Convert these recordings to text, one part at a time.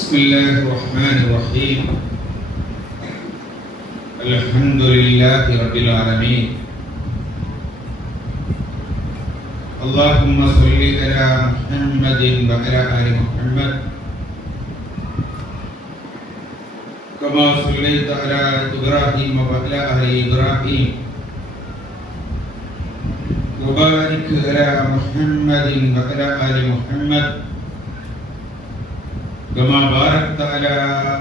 بسم الله الرحمن الرحيم. الحمد لله رب العالمين. اللهم صل على محمد وعلى آل محمد كما صليت على إبراهيم وعلى آل إبراهيم وبارك على محمد وعلى آل محمد كما باركت على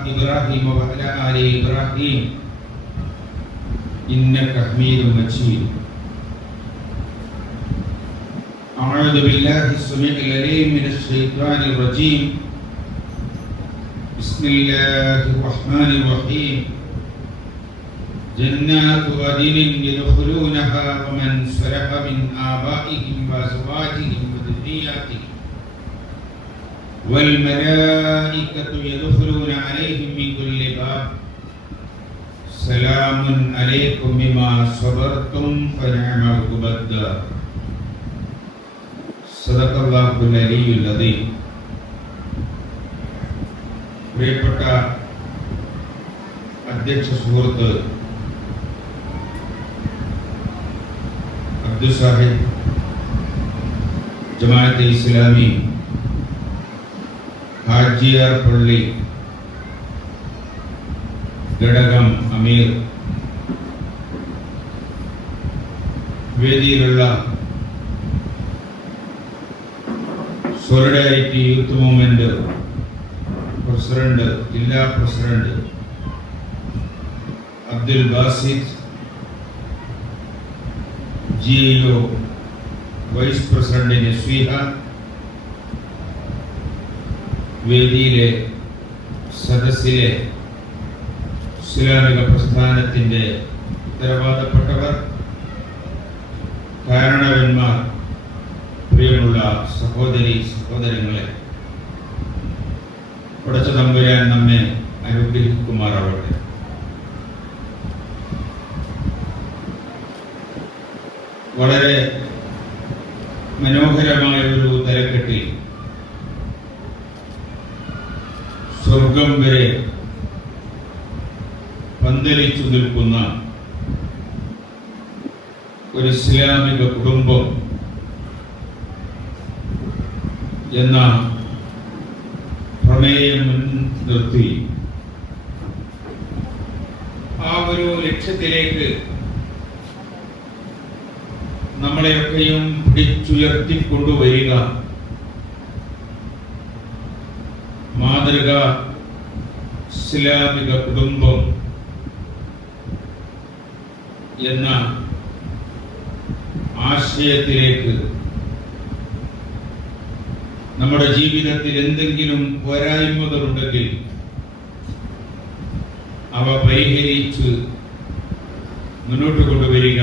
إبراهيم وعلى آل إبراهيم إنك حميد مجيد. أعوذ بالله السميع العليم من الشيطان الرجيم. بسم الله الرحمن الرحيم. جنات عدن يدخلونها ومن صلح من آبائهم وأزواجهم وذرياتهم والملائكة يدخلون عليهم من كل باب سلام عليكم بما صبرتم فنعم عقبى الدار. صدق الله العلي العظيم. പ്രിയപ്പെട്ട അധ്യക്ഷ സുഹൃത്ത് അബ്ദുൽ സാഹിബ് ജമാഅത്തെ ഇസ്ലാമി ഹാജിയാർ പള്ളി ഘടകം അമീർ, വേദിയിലുള്ള സോളിഡാരിറ്റി യൂത്ത് മൂവ്മെന്റ് പ്രസിഡന്റ്, ജില്ലാ president Abdul Basid, GIO vice president Naseeha, വേദിയിലെ സദസ്സിലെ ഇസ്ലാമിക പ്രസ്ഥാനത്തിന്റെ ഉത്തരവാദപ്പെട്ടവർ, കാരണവന്മാർ, പ്രിയമുള്ള സഹോദരി സഹോദരങ്ങളെ, പടച്ച തമ്പുരാൻ നമ്മെ അനുഗ്രഹിക്കുമാറാവട്ടെ. വളരെ മനോഹരമായ ഒരു തലക്കെട്ടിൽ സ്വർഗം വരെ പന്തലിച്ചു നിൽക്കുന്ന ഒരു ഇസ്ലാമിക കുടുംബം എന്ന പ്രമേയം മുൻനിർത്തി ആ ഒരു ലക്ഷ്യത്തിലേക്ക് നമ്മളെയൊക്കെയും പിടിച്ചുയർത്തിക്കൊണ്ടുവരിക, മാതൃക ഇസ്ലാമിക കുടുംബം എന്ന ആശയത്തിലേക്ക് നമ്മുടെ ജീവിതത്തിൽ എന്തെങ്കിലും പോരായ്മകളുണ്ടെങ്കിൽ അവ പരിഹരിച്ച് മുന്നോട്ട് കൊണ്ടുവരിക,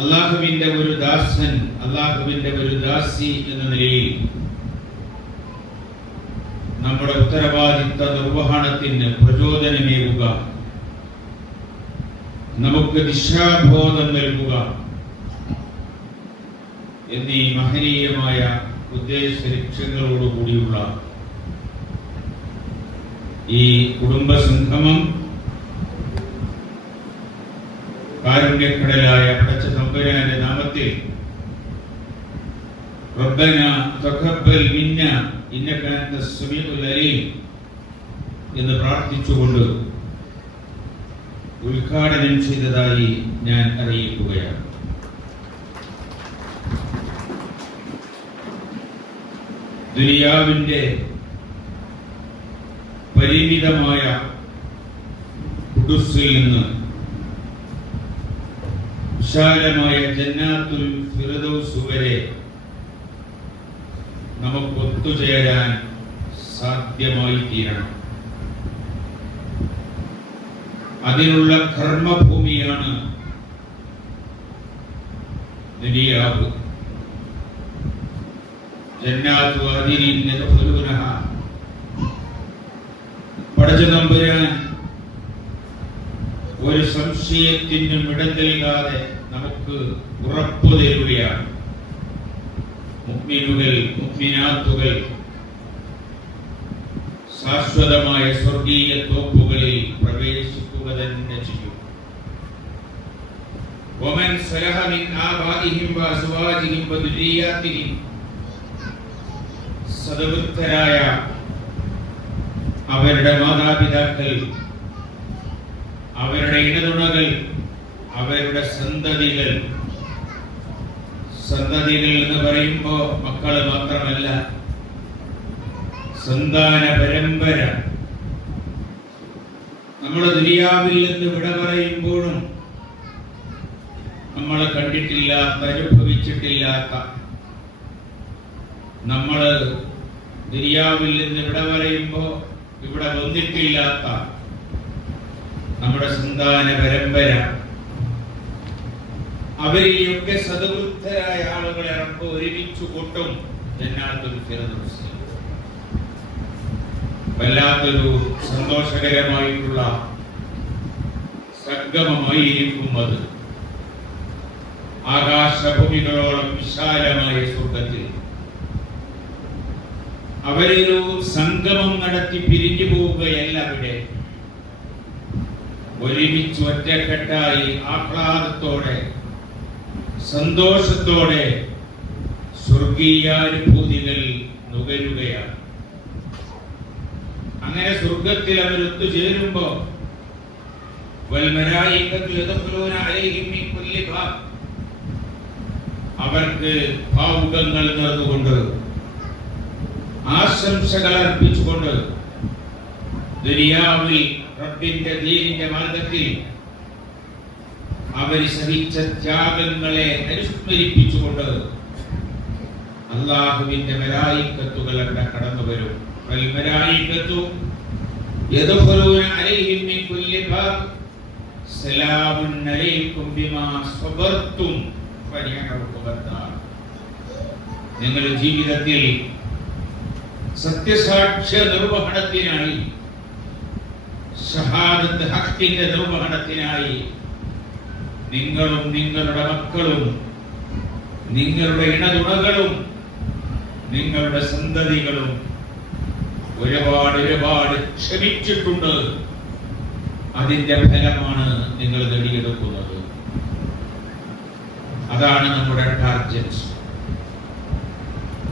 അല്ലാഹുവിന്റെ ഒരു ദാസൻ, അല്ലാഹുവിന്റെ ഒരു ദാസി എന്ന നിലയിൽ നമ്മുടെ ഉത്തരവാദിത്ത നിർവഹണത്തിന് പ്രചോദനമേകുക, നമുക്ക് ദിശാബോധം നൽകുക എന്നീ മഹനീയമായ ഉദ്ദേശ ലക്ഷ്യങ്ങളോടുകൂടിയുള്ള ഈ കുടുംബ സംഗമം കാരുണ്യക്കടലായ പടച്ച തമ്പുരാന്റെ നാമത്തിൽ റബ്ബന തഖബ്ബൽ മിന്ന ഇന്നക അൻതസ് സമീഉൽ അലീം എന്ന് പ്രാർത്ഥിച്ചുകൊണ്ട് ഉദ്ഘാടനം ചെയ്തതായി ഞാൻ അറിയിക്കുകയാണ്. ദുനിയാവിന്റെ പരിമിതമായ ഖുദ്സിൽ നിന്ന് വിശാലമായ ജന്നാത്തുൽ ഫിർദൗസ് വരെ നമുക്ക് ഒത്തുചേരാൻ സാധ്യമായി തീരണം. അതിനുള്ള കർമ്മഭൂമിയാണ് ദുനിയാവ്. ജന്നാത്തു അദിനിൻ യദ്ഖുലൂനഹ, പടച്ച തമ്പുരാൻ ഒരു സംശയത്തിനും ഇടം നൽകാതെ നമുക്ക് ഉറപ്പു തരുകയാണ്. മുഅ്മിനുകൾ മുഅ്മിനാത്തുകൾ ശാശ്വതമായ സ്വർഗീയ തോപ്പുകളിൽ പ്രവേശിക്കുക തന്നെ ചെയ്യും. ومن صلح من آبائهم وأزواجهم وذرياتهم സദവൃത്തരായ അവരുടെ മാതാപിതാക്കൾ, അവരുടെ ഇണതുണകൾ, അവരുടെ സന്തതികൾ എന്ന് പറയുമ്പോൾ മക്കള് മാത്രമല്ല, സന്താന പരമ്പര. നമ്മുടെ ദുനിയാവിൽ നിന്ന് വിട പറയുമ്പോഴും നമ്മൾ കണ്ടിട്ടില്ലാത്ത, അനുഭവിച്ചിട്ടില്ലാത്ത, നമ്മൾ ദുനിയാവിൽ നിന്ന് വിട പറയുമ്പോൾ ഇവിടെ വന്നിട്ടില്ലാത്ത നമ്മുടെ സന്താന പരമ്പര, അവരിലൊക്കെ സദവൃദ്ധരായ ആളുകളെ റബ്ബ് ഒരുമിച്ചു കൂട്ടും. ജന്നാത്തുൽ ഫിർദൗസ്, വല്ലാത്തൊരു സന്തോഷകരമായിട്ടുള്ള സംഗമമായിരിക്കും അത്. ആകാശഭൂമികളോളം വിശാലമായ സ്വർഗത്തിൽ അവരൊരു സംഗമം നടത്തി പിരിഞ്ഞു പോവുകയല്ല, അവിടെ ഒരുമിച്ച് ഒറ്റക്കെട്ടായി ആഹ്ലാദത്തോടെ സന്തോഷത്തോടെ സ്വർഗീയാനുഭൂതികൾ നുകരുകയാണ്. അങ്ങനെ സ്വർഗത്തിൽ അവർ ഒത്തുചേരുമ്പോ അവർക്ക് ഭാവുകങ്ങൾ നേർന്നുകൊണ്ട്, ആശംസകൾ അർപ്പിച്ചുകൊണ്ട്, ദുനിയാവിൽ റബ്ബിന്റെ ദീനിന്റെ മാർഗത്തിൽ അവർ സഹിച്ച ത്യാഗങ്ങളെ അനുസ്മരിപ്പിച്ചുകൊണ്ട് അല്ലാഹുവിന്റെ മലായികത്തുകൾ അവിടെ കടന്നു വരും. വൽമലായികത്തു യദ്ഖുലൂന അലൈഹിം മിൻ കുല്ലി ബാബ് സലാമുൻ അലൈക്കും ബിമാ സബർതും ഫനിഅമൽ ഖുബത്താർ. നിങ്ങളുടെ ജീവിതത്തിൽ സത്യസാക്ഷ്യ നിർവഹണത്തിനായി, ഷഹാദത്ത് ഹഖിന്റെ നിർവഹണത്തിനായി നിങ്ങളും നിങ്ങളുടെ മക്കളും നിങ്ങളുടെ ഇണതുണകളും നിങ്ങളുടെ സന്തതികളും ഒരുപാട് ക്ഷമിച്ചിട്ടുണ്ട്. അതിന്റെ ഫലമാണ് നിങ്ങൾ നേടിയെടുക്കുന്നത്. അതാണ് നമ്മുടെ ടാർഗറ്റ്,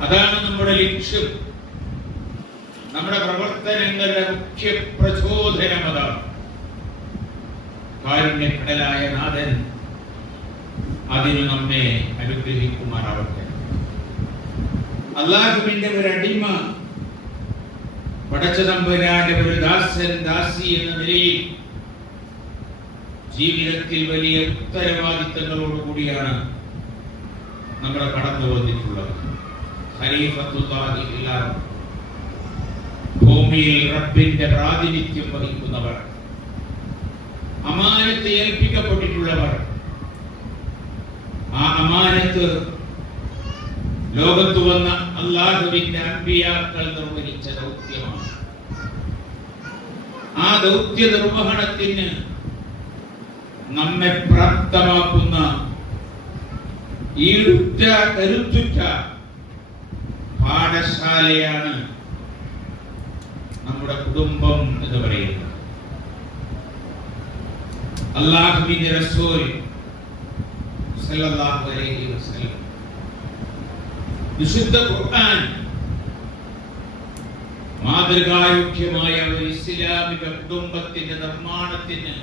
അതാണ് നമ്മുടെ ലക്ഷ്യം. നമ്മുടെ പ്രവർത്തനങ്ങളുടെ മുഖ്യ പ്രചോദനം അതാണ്. കാരുണ്യക്കടലായ നാഥൻ അതിന് നമ്മെ അനുഗ്രഹിക്കുമാറാവട്ടെ. അല്ലാഹുവിന്റെ ഒരു അടിമ, പടച്ചതമ്പുരാന്റെ ഒരു ദാസൻ, ദാസി എന്ന നിലയിൽ ജീവിതത്തിൽ വലിയ ഉത്തരവാദിത്തങ്ങളോടുകൂടിയാണ് നമ്മൾ കടന്നു വന്നിട്ടുള്ളത്. ഖലീഫത്തുല്ലാഹി ഫിൽ അർദ്, ഭൂമിയിൽ റബ്ബിന്റെ പ്രാതിനിധ്യം വഹിക്കുന്നവർ, അമാനത്ത് ഏൽപ്പിക്കപ്പെട്ടിട്ടുള്ളവർ. ആ അമാനത്ത് ലോകത്ത് വന്ന അല്ലാഹുവിന്റെ അമ്പിയാക്കൾ നിർവഹിച്ച ദൗത്യമാണ്. ആ ദൗത്യ നിർവഹണത്തിന് നമ്മെ പ്രാപ്തമാക്കുന്ന ഈടുറ്റ കരുത്തുറ്റ പാഠശാലയാണ് നമ്മുടെ കുടുംബം എന്ന് പറയുന്നത്. അല്ലാഹുവിന്റെ റസൂൽ സല്ലല്ലാഹു അലൈഹി വസല്ലം വിശുദ്ധ ഖുർആൻ മാതൃകായോഗ്യമായ ഒരു ഇസ്ലാമിക കുടുംബത്തിന്റെ നിർമ്മാണത്തിന്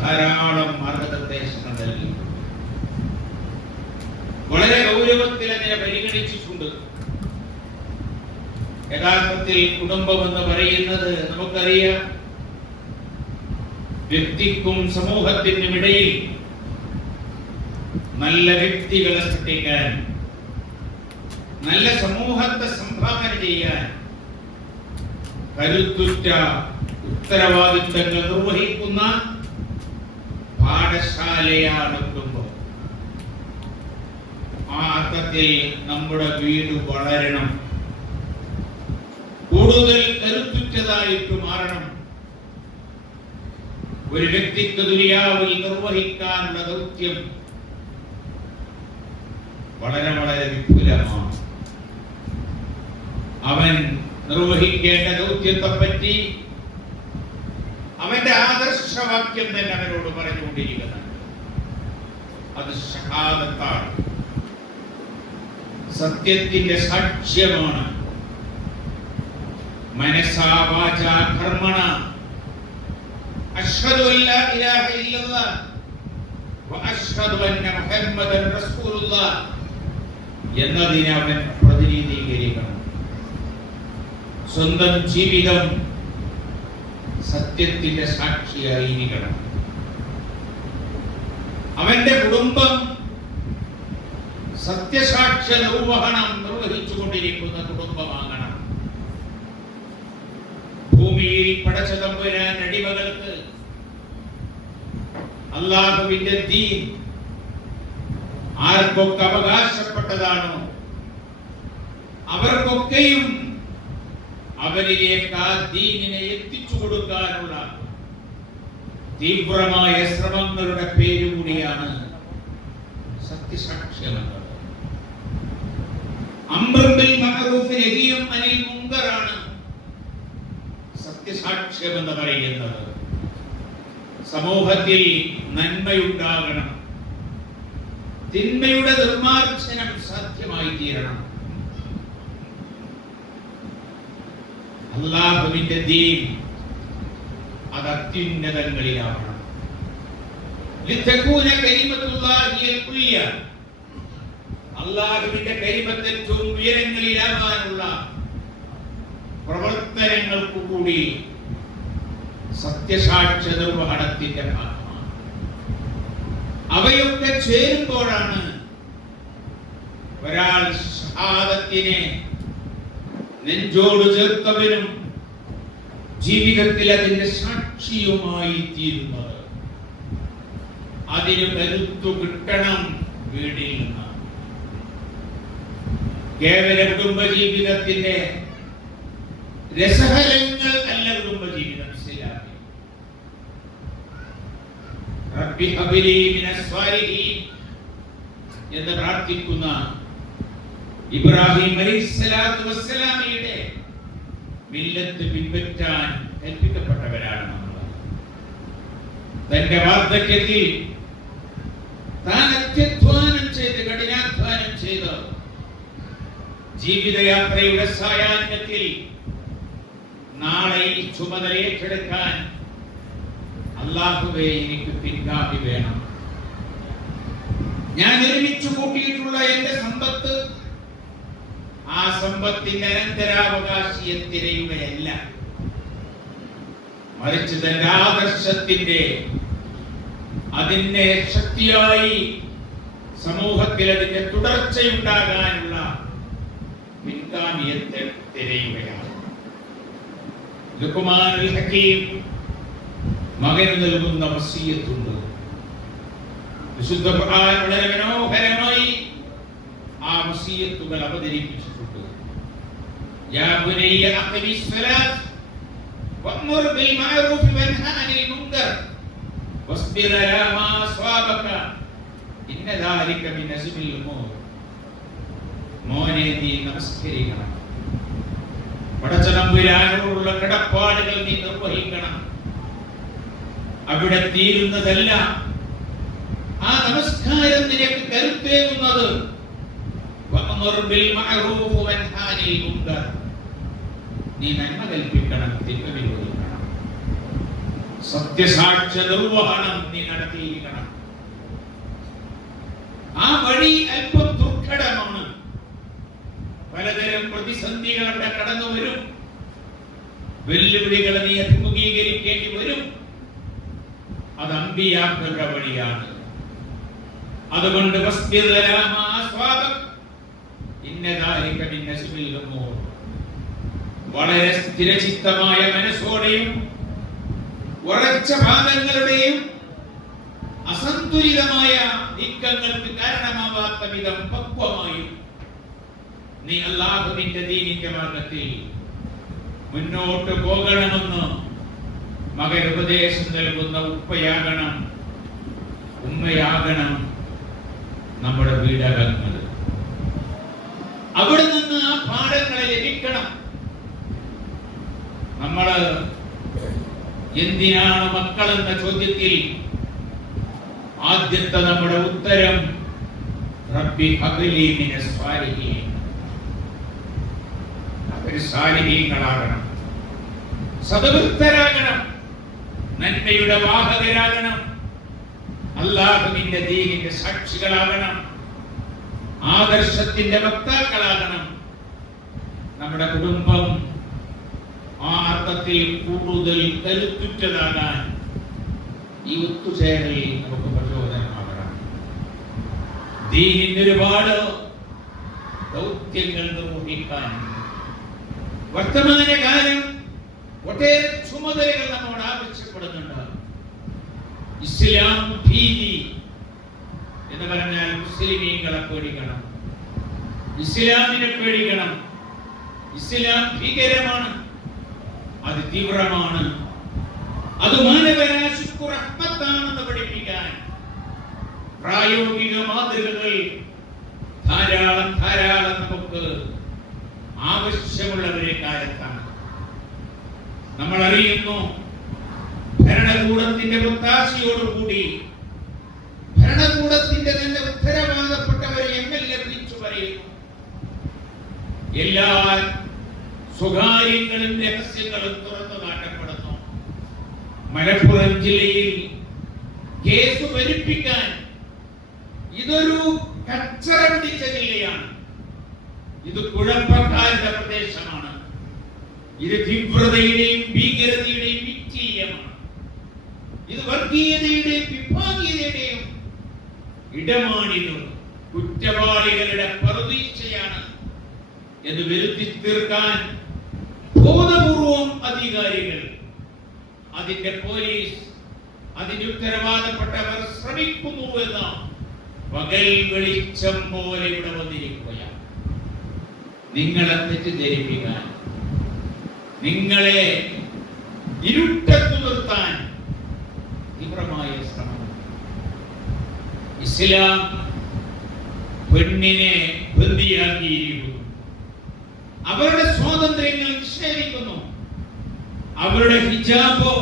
ധാരാളം മാർഗനിർദ്ദേശങ്ങൾ നൽകി. വളരെ ഗൗരവത്തിൽ അതിനെ പരിഗണിച്ചിട്ടുണ്ട്. യഥാർത്ഥത്തിൽ കുടുംബം എന്ന് പറയുന്നത് നമുക്കറിയാം, വ്യക്തിക്കും സമൂഹത്തിനും ഇടയിൽ നല്ല വ്യക്തികളെ സൃഷ്ടിക്കാൻ, നല്ല സമൂഹത്തെ സംഭാവന ചെയ്യാൻ കരുത്തുറ്റ ഉത്തരവാദിത്തങ്ങൾ നിർവഹിക്കുന്ന പാഠശാലയാണ് കുടുംബം. ആ അർത്ഥത്തിൽ നമ്മുടെ വീട് വളരണം, കൂടുതൽ കരുത്തുറ്റതായിട്ട് മാറണം. ഒരു വ്യക്തിക്ക് ദുനിയാവിൽ നിർവഹിക്കാനുള്ള ദൗത്യം വളരെ വിപുലമാണ്. അവൻ നിർവഹിക്കേണ്ട ദൗത്യത്തെപ്പറ്റി അവന്റെ ആദർശവാക്യം തന്നെ അവനോട് പറഞ്ഞുകൊണ്ടിരിക്കുന്നത് അത് ഷഹാദത്താണ്, സത്യത്തിന്റെ സാക്ഷ്യമാണ്. മനസാ വാചാ കർമ്മണ അശ്ഹദു അല്ലാ ഇലാഹ ഇല്ലല്ലാഹ് വ അശ്ഹദു അന്ന മുഹമ്മദൻ റസൂലുള്ളാഹ് എന്നതിനെ അവൻ പ്രതിനിധീകരിക്കണം. സ്വന്തം ജീവിതം സത്യത്തിന്റെ സാക്ഷിയായിരിക്കണം. അവന്റെ കുടുംബം സത്യസാക്ഷ്യ നിർവഹണം നിർവഹിച്ചുകൊണ്ടിരിക്കുന്ന കുടുംബമാകണം. ഭൂമിയിൽ പടച്ചതമ്പുരാൻ അടിമകൾക്ക് അല്ലാഹുവിന്റെ ദീൻ ആർക്കൊക്കെ അവകാശപ്പെട്ടതാണോ അവർക്കൊക്കെയും അവരിലേക്ക് ആ ദീനിനെ എത്തിച്ചു കൊടുക്കാനുള്ള തീവ്രമായ ശ്രമങ്ങളുടെ പേരുകൂടിയാണ് സത്യസാക്ഷ്യമെന്നത്. അംറും ബിൽ മഅറൂഫ് നഹിയും അനിൽ മുൻകറാണ് സത്യസാക്ഷ്യം എന്ന് പറയുന്നത്. സമൂഹത്തിൽ നന്മയുണ്ടാകണം, തിന്മയുടെ നിർമ്മാർജ്ജനം സാധ്യമായി തീരണം. അല്ലാഹുവിന്റെ ദീൻ അത് അത്യുന്നതങ്ങളിലാവണം. ലിതകൂന കലിമത്തുല്ലാഹിൽ ഉലിയ, അല്ലാഹുവിന്റെ കലിമത്ത് ഏറ്റവും ഉയരങ്ങളിലാവാനുള്ള പ്രവർത്തനങ്ങൾക്ക് കൂടി സത്യസാക്ഷ്യ നിർവഹണത്തിന്റെ ഭാഗമാണ്. അവയൊക്കെ ചേരുമ്പോഴാണ് ഒരാൾ ഷഹാദത്തിനെ നെഞ്ചോട് ചേർത്തവനും ജീവിതത്തിൽ അതിന്റെ സാക്ഷിയുമായി തീരുന്നത്. അതിന് കരുത്തു കിട്ടണം വീടിൽ നിന്ന്. കേവല കുടുംബജീവിതത്തിന്റെ രസകരങ്ങൾ അല്ല കുടുംബജീവിതം. റബ്ബി ഹബ്ലി മിനസ് സ്വാലിഹീൻ എന്ന് പ്രാർത്ഥിക്കുന്ന ഇബ്രാഹിം അലൈഹിസ്സലാത്തു വസ്സലാമിയുടെ മില്ലത്ത് പിൻപറ്റാൻ കൽപ്പിക്കപ്പെട്ടവരാണ് നമ്മൾ. തന്റെ വാർദ്ധക്യത്തിൽ താൻ അത്യധ്വാനം ചെയ്ത് കഠിനാധ്വാനം ചെയ്ത് ജീവിതയാത്രയുടെ സായാഹ്നത്തിൽ നാളെ ഈ ചുമതല ഏറ്റെടുക്കാൻ അല്ലാഹുവേ എനിക്ക് പിൻഗാമി വേണം. ഞാൻ ഒരുമിച്ച് കൂട്ടിയിട്ടുള്ള എന്റെ സമ്പത്ത് ആ സമ്പത്തിന്റെ അനന്തരാവകാശിയെ തിരയുകയല്ല, മറിച്ച് തന്റെ ആദർശത്തിന്റെ അതിന്റെ ശക്തിയായി സമൂഹത്തിൽ അതിന്റെ തുടർച്ചയുണ്ടാകാനുള്ള പിൻഗാമിയത്തെ തിരയുകയാണ്. ലുഖ്മാനുൽ ഹകീം മകന് നൽകുന്ന വസിയ്യത്തുണ്ട്. വിശുദ്ധ ഖുർആൻ വളരെ മനോഹരമായി ആ വസിയ്യത്തുകൾ അവതരിപ്പിച്ചിട്ടുണ്ട്. യാ ബുനയ്യ അഖിമിസ് സ്വലാത്ത് വഅ്മുർ ബിൽ മഅറൂഫ് വൻഹ അനിൽ മുൻകർ വസ്ബിർ അലാ മാ അസ്വാബക ഇന്ന ദാലിക മിൻ അസ്മിൽ ഉമൂർ. മോനെ നീ നമസ്കരിക്കണം, പടച്ചതമ്പുരാനോടുള്ള കടപ്പാടുകൾ നീ നിർവഹിക്കണം. അവിടെ തീരുന്നതല്ല, ആ നമസ്കാരം നിനക്ക് കരുത്തേകുന്നത് നീ നന്മ കൽപ്പിക്കണം, തിന്മ വിരോധിക്കണം. സത്യസാക്ഷ്യ നിർവഹണം നീ നടത്തിയിരിക്കണം. ആ വഴി അല്പം ദുർഘടമാണ്. പലതരം പ്രതിസന്ധികൾ അവിടെ കടന്നു വരും, വെല്ലുവിളികളെ നീ അഭിമുഖീകരിക്കേണ്ടി വരും. അത് അമ്പിയാക്കളുടെ വഴിയാണ്. അതുകൊണ്ട് വളരെ സ്ഥിരചിത്തമായ മനസ്സോടെയും ഉറച്ച പാദങ്ങളുടെയും അസന്തുലിതമായ നീക്കങ്ങൾക്ക് കാരണമാവാത്ത വിധം പക്വമായും നീ അല്ലാഹുവിന്റെ ദീനിന്റെ മാർഗത്തിൽ മുന്നോട്ട് പോകണമെന്ന് മകൻ ഉപദേശം നൽകുന്ന ഉപ്പയാകണം, ഉമ്മയാകണം നമ്മുടെ വീടകങ്ങൾ. അവിടെ നിന്ന് ആ പാഠങ്ങളെ ലഭിക്കണം. നമ്മള് എന്തിനാണ് മക്കൾ എന്ന ചോദ്യത്തിൽ ആദ്യത്തെ നമ്മുടെ ഉത്തരം റബ്ബി ഹബ്ലി മിനസ് സ്വാലിഹീൻ. അവർ സാലിഹീങ്ങളാകണം, സദ്വൃത്തരാകണം, നന്മയുടെ വാഹകരാകണം, അല്ലാഹുവിന്റെ ദീനിന്റെ സാക്ഷികളാകണം, ആദർശത്തിന്റെ വക്താക്കളാകണം. നമ്മുടെ കുടുംബം ആ അർത്ഥത്തിൽ കൂടുതൽ കരുത്തുറ്റതാകാൻ ഈ ഒത്തുചേരൽ നമുക്ക് പ്രചോദനമാകണം. ദീനിന് ഒരുപാട് ദൗത്യങ്ങൾ നിർവഹിക്കാൻ വർത്തമാനകാലം ഒട്ടേറെ ചുമതലകൾ നമ്മോട് ആവശ്യപ്പെടുന്നുണ്ട്. ഇസ്ലാം ഭീതി എന്ന് പറഞ്ഞാൽ മുസ്ലിമീങ്ങളെ പേടിക്കണം, ഇസ്ലാമിനെ പേടിക്കണം. ഇസ്ലാം ഭീകരമാണ്, അത് തീവ്രമാണ്, അത് മാനവരാശിക്ക് റഹ്മത്താണെന്ന് പഠിപ്പിക്കാൻ പ്രായോഗിക മാതൃകകൾ ധാരാളം നമുക്ക് ആവശ്യമുള്ളവരെ കാലത്താണ്. നമ്മൾ അറിയുന്നു, ഭരണകൂടത്തിന്റെ ഒത്താശയോടുകൂടി ഭരണകൂടത്തിന്റെ തന്നെ ഉത്തരവാദപ്പെട്ടവരെ MLA വിളിച്ചു പറയുന്നു. എല്ലാ സ്വകാര്യങ്ങളും രഹസ്യങ്ങളും തുറന്നു കാട്ടപ്പെടുന്നു. മലപ്പുറം ജില്ലയിൽ കേസ് വരിപ്പിക്കാൻ ഇതൊരു കച്ചറ പിടിച്ച ജില്ലയാണ്. ഇത് കുഴപ്പക്കാരുടെ പ്രദേശമാണ്. ഇത് തീവ്രതയുടെയും ഭീകരതയുടെയും വിറ്റീയമാണ്. ഇത് വർഗീയതയുടെയും വിഭാഗീയതയുടെയും ഇടമാണിത്. കുറ്റവാളികളുടെ പറുദീസയാണ് എന്ന് വരുത്തി തീർക്കാൻ ബോധപൂർവം അധികാരികൾ, അതിന്റെ പോലീസ്, അതിന്റെ ഉത്തരവാദപ്പെട്ടവർ ശ്രമിക്കുന്നു എന്ന പകൽ വെളിച്ചം പോലെ ഇവിടെ വന്നിരിക്കുകയാണ്. നിങ്ങളെ തെറ്റിദ്ധരിപ്പിക്കാൻ, നിങ്ങളെ ഇരുട്ടത്തു നിർത്താൻ തീവ്രമായ ശ്രമം. ഇസ്ലാം പെണ്ണിനെ ബന്ദിയാക്കിയിരിക്കുന്നു, അവരുടെ സ്വാതന്ത്ര്യങ്ങൾ നിഷേധിക്കുന്നു. അവരുടെ ഹിജാബോ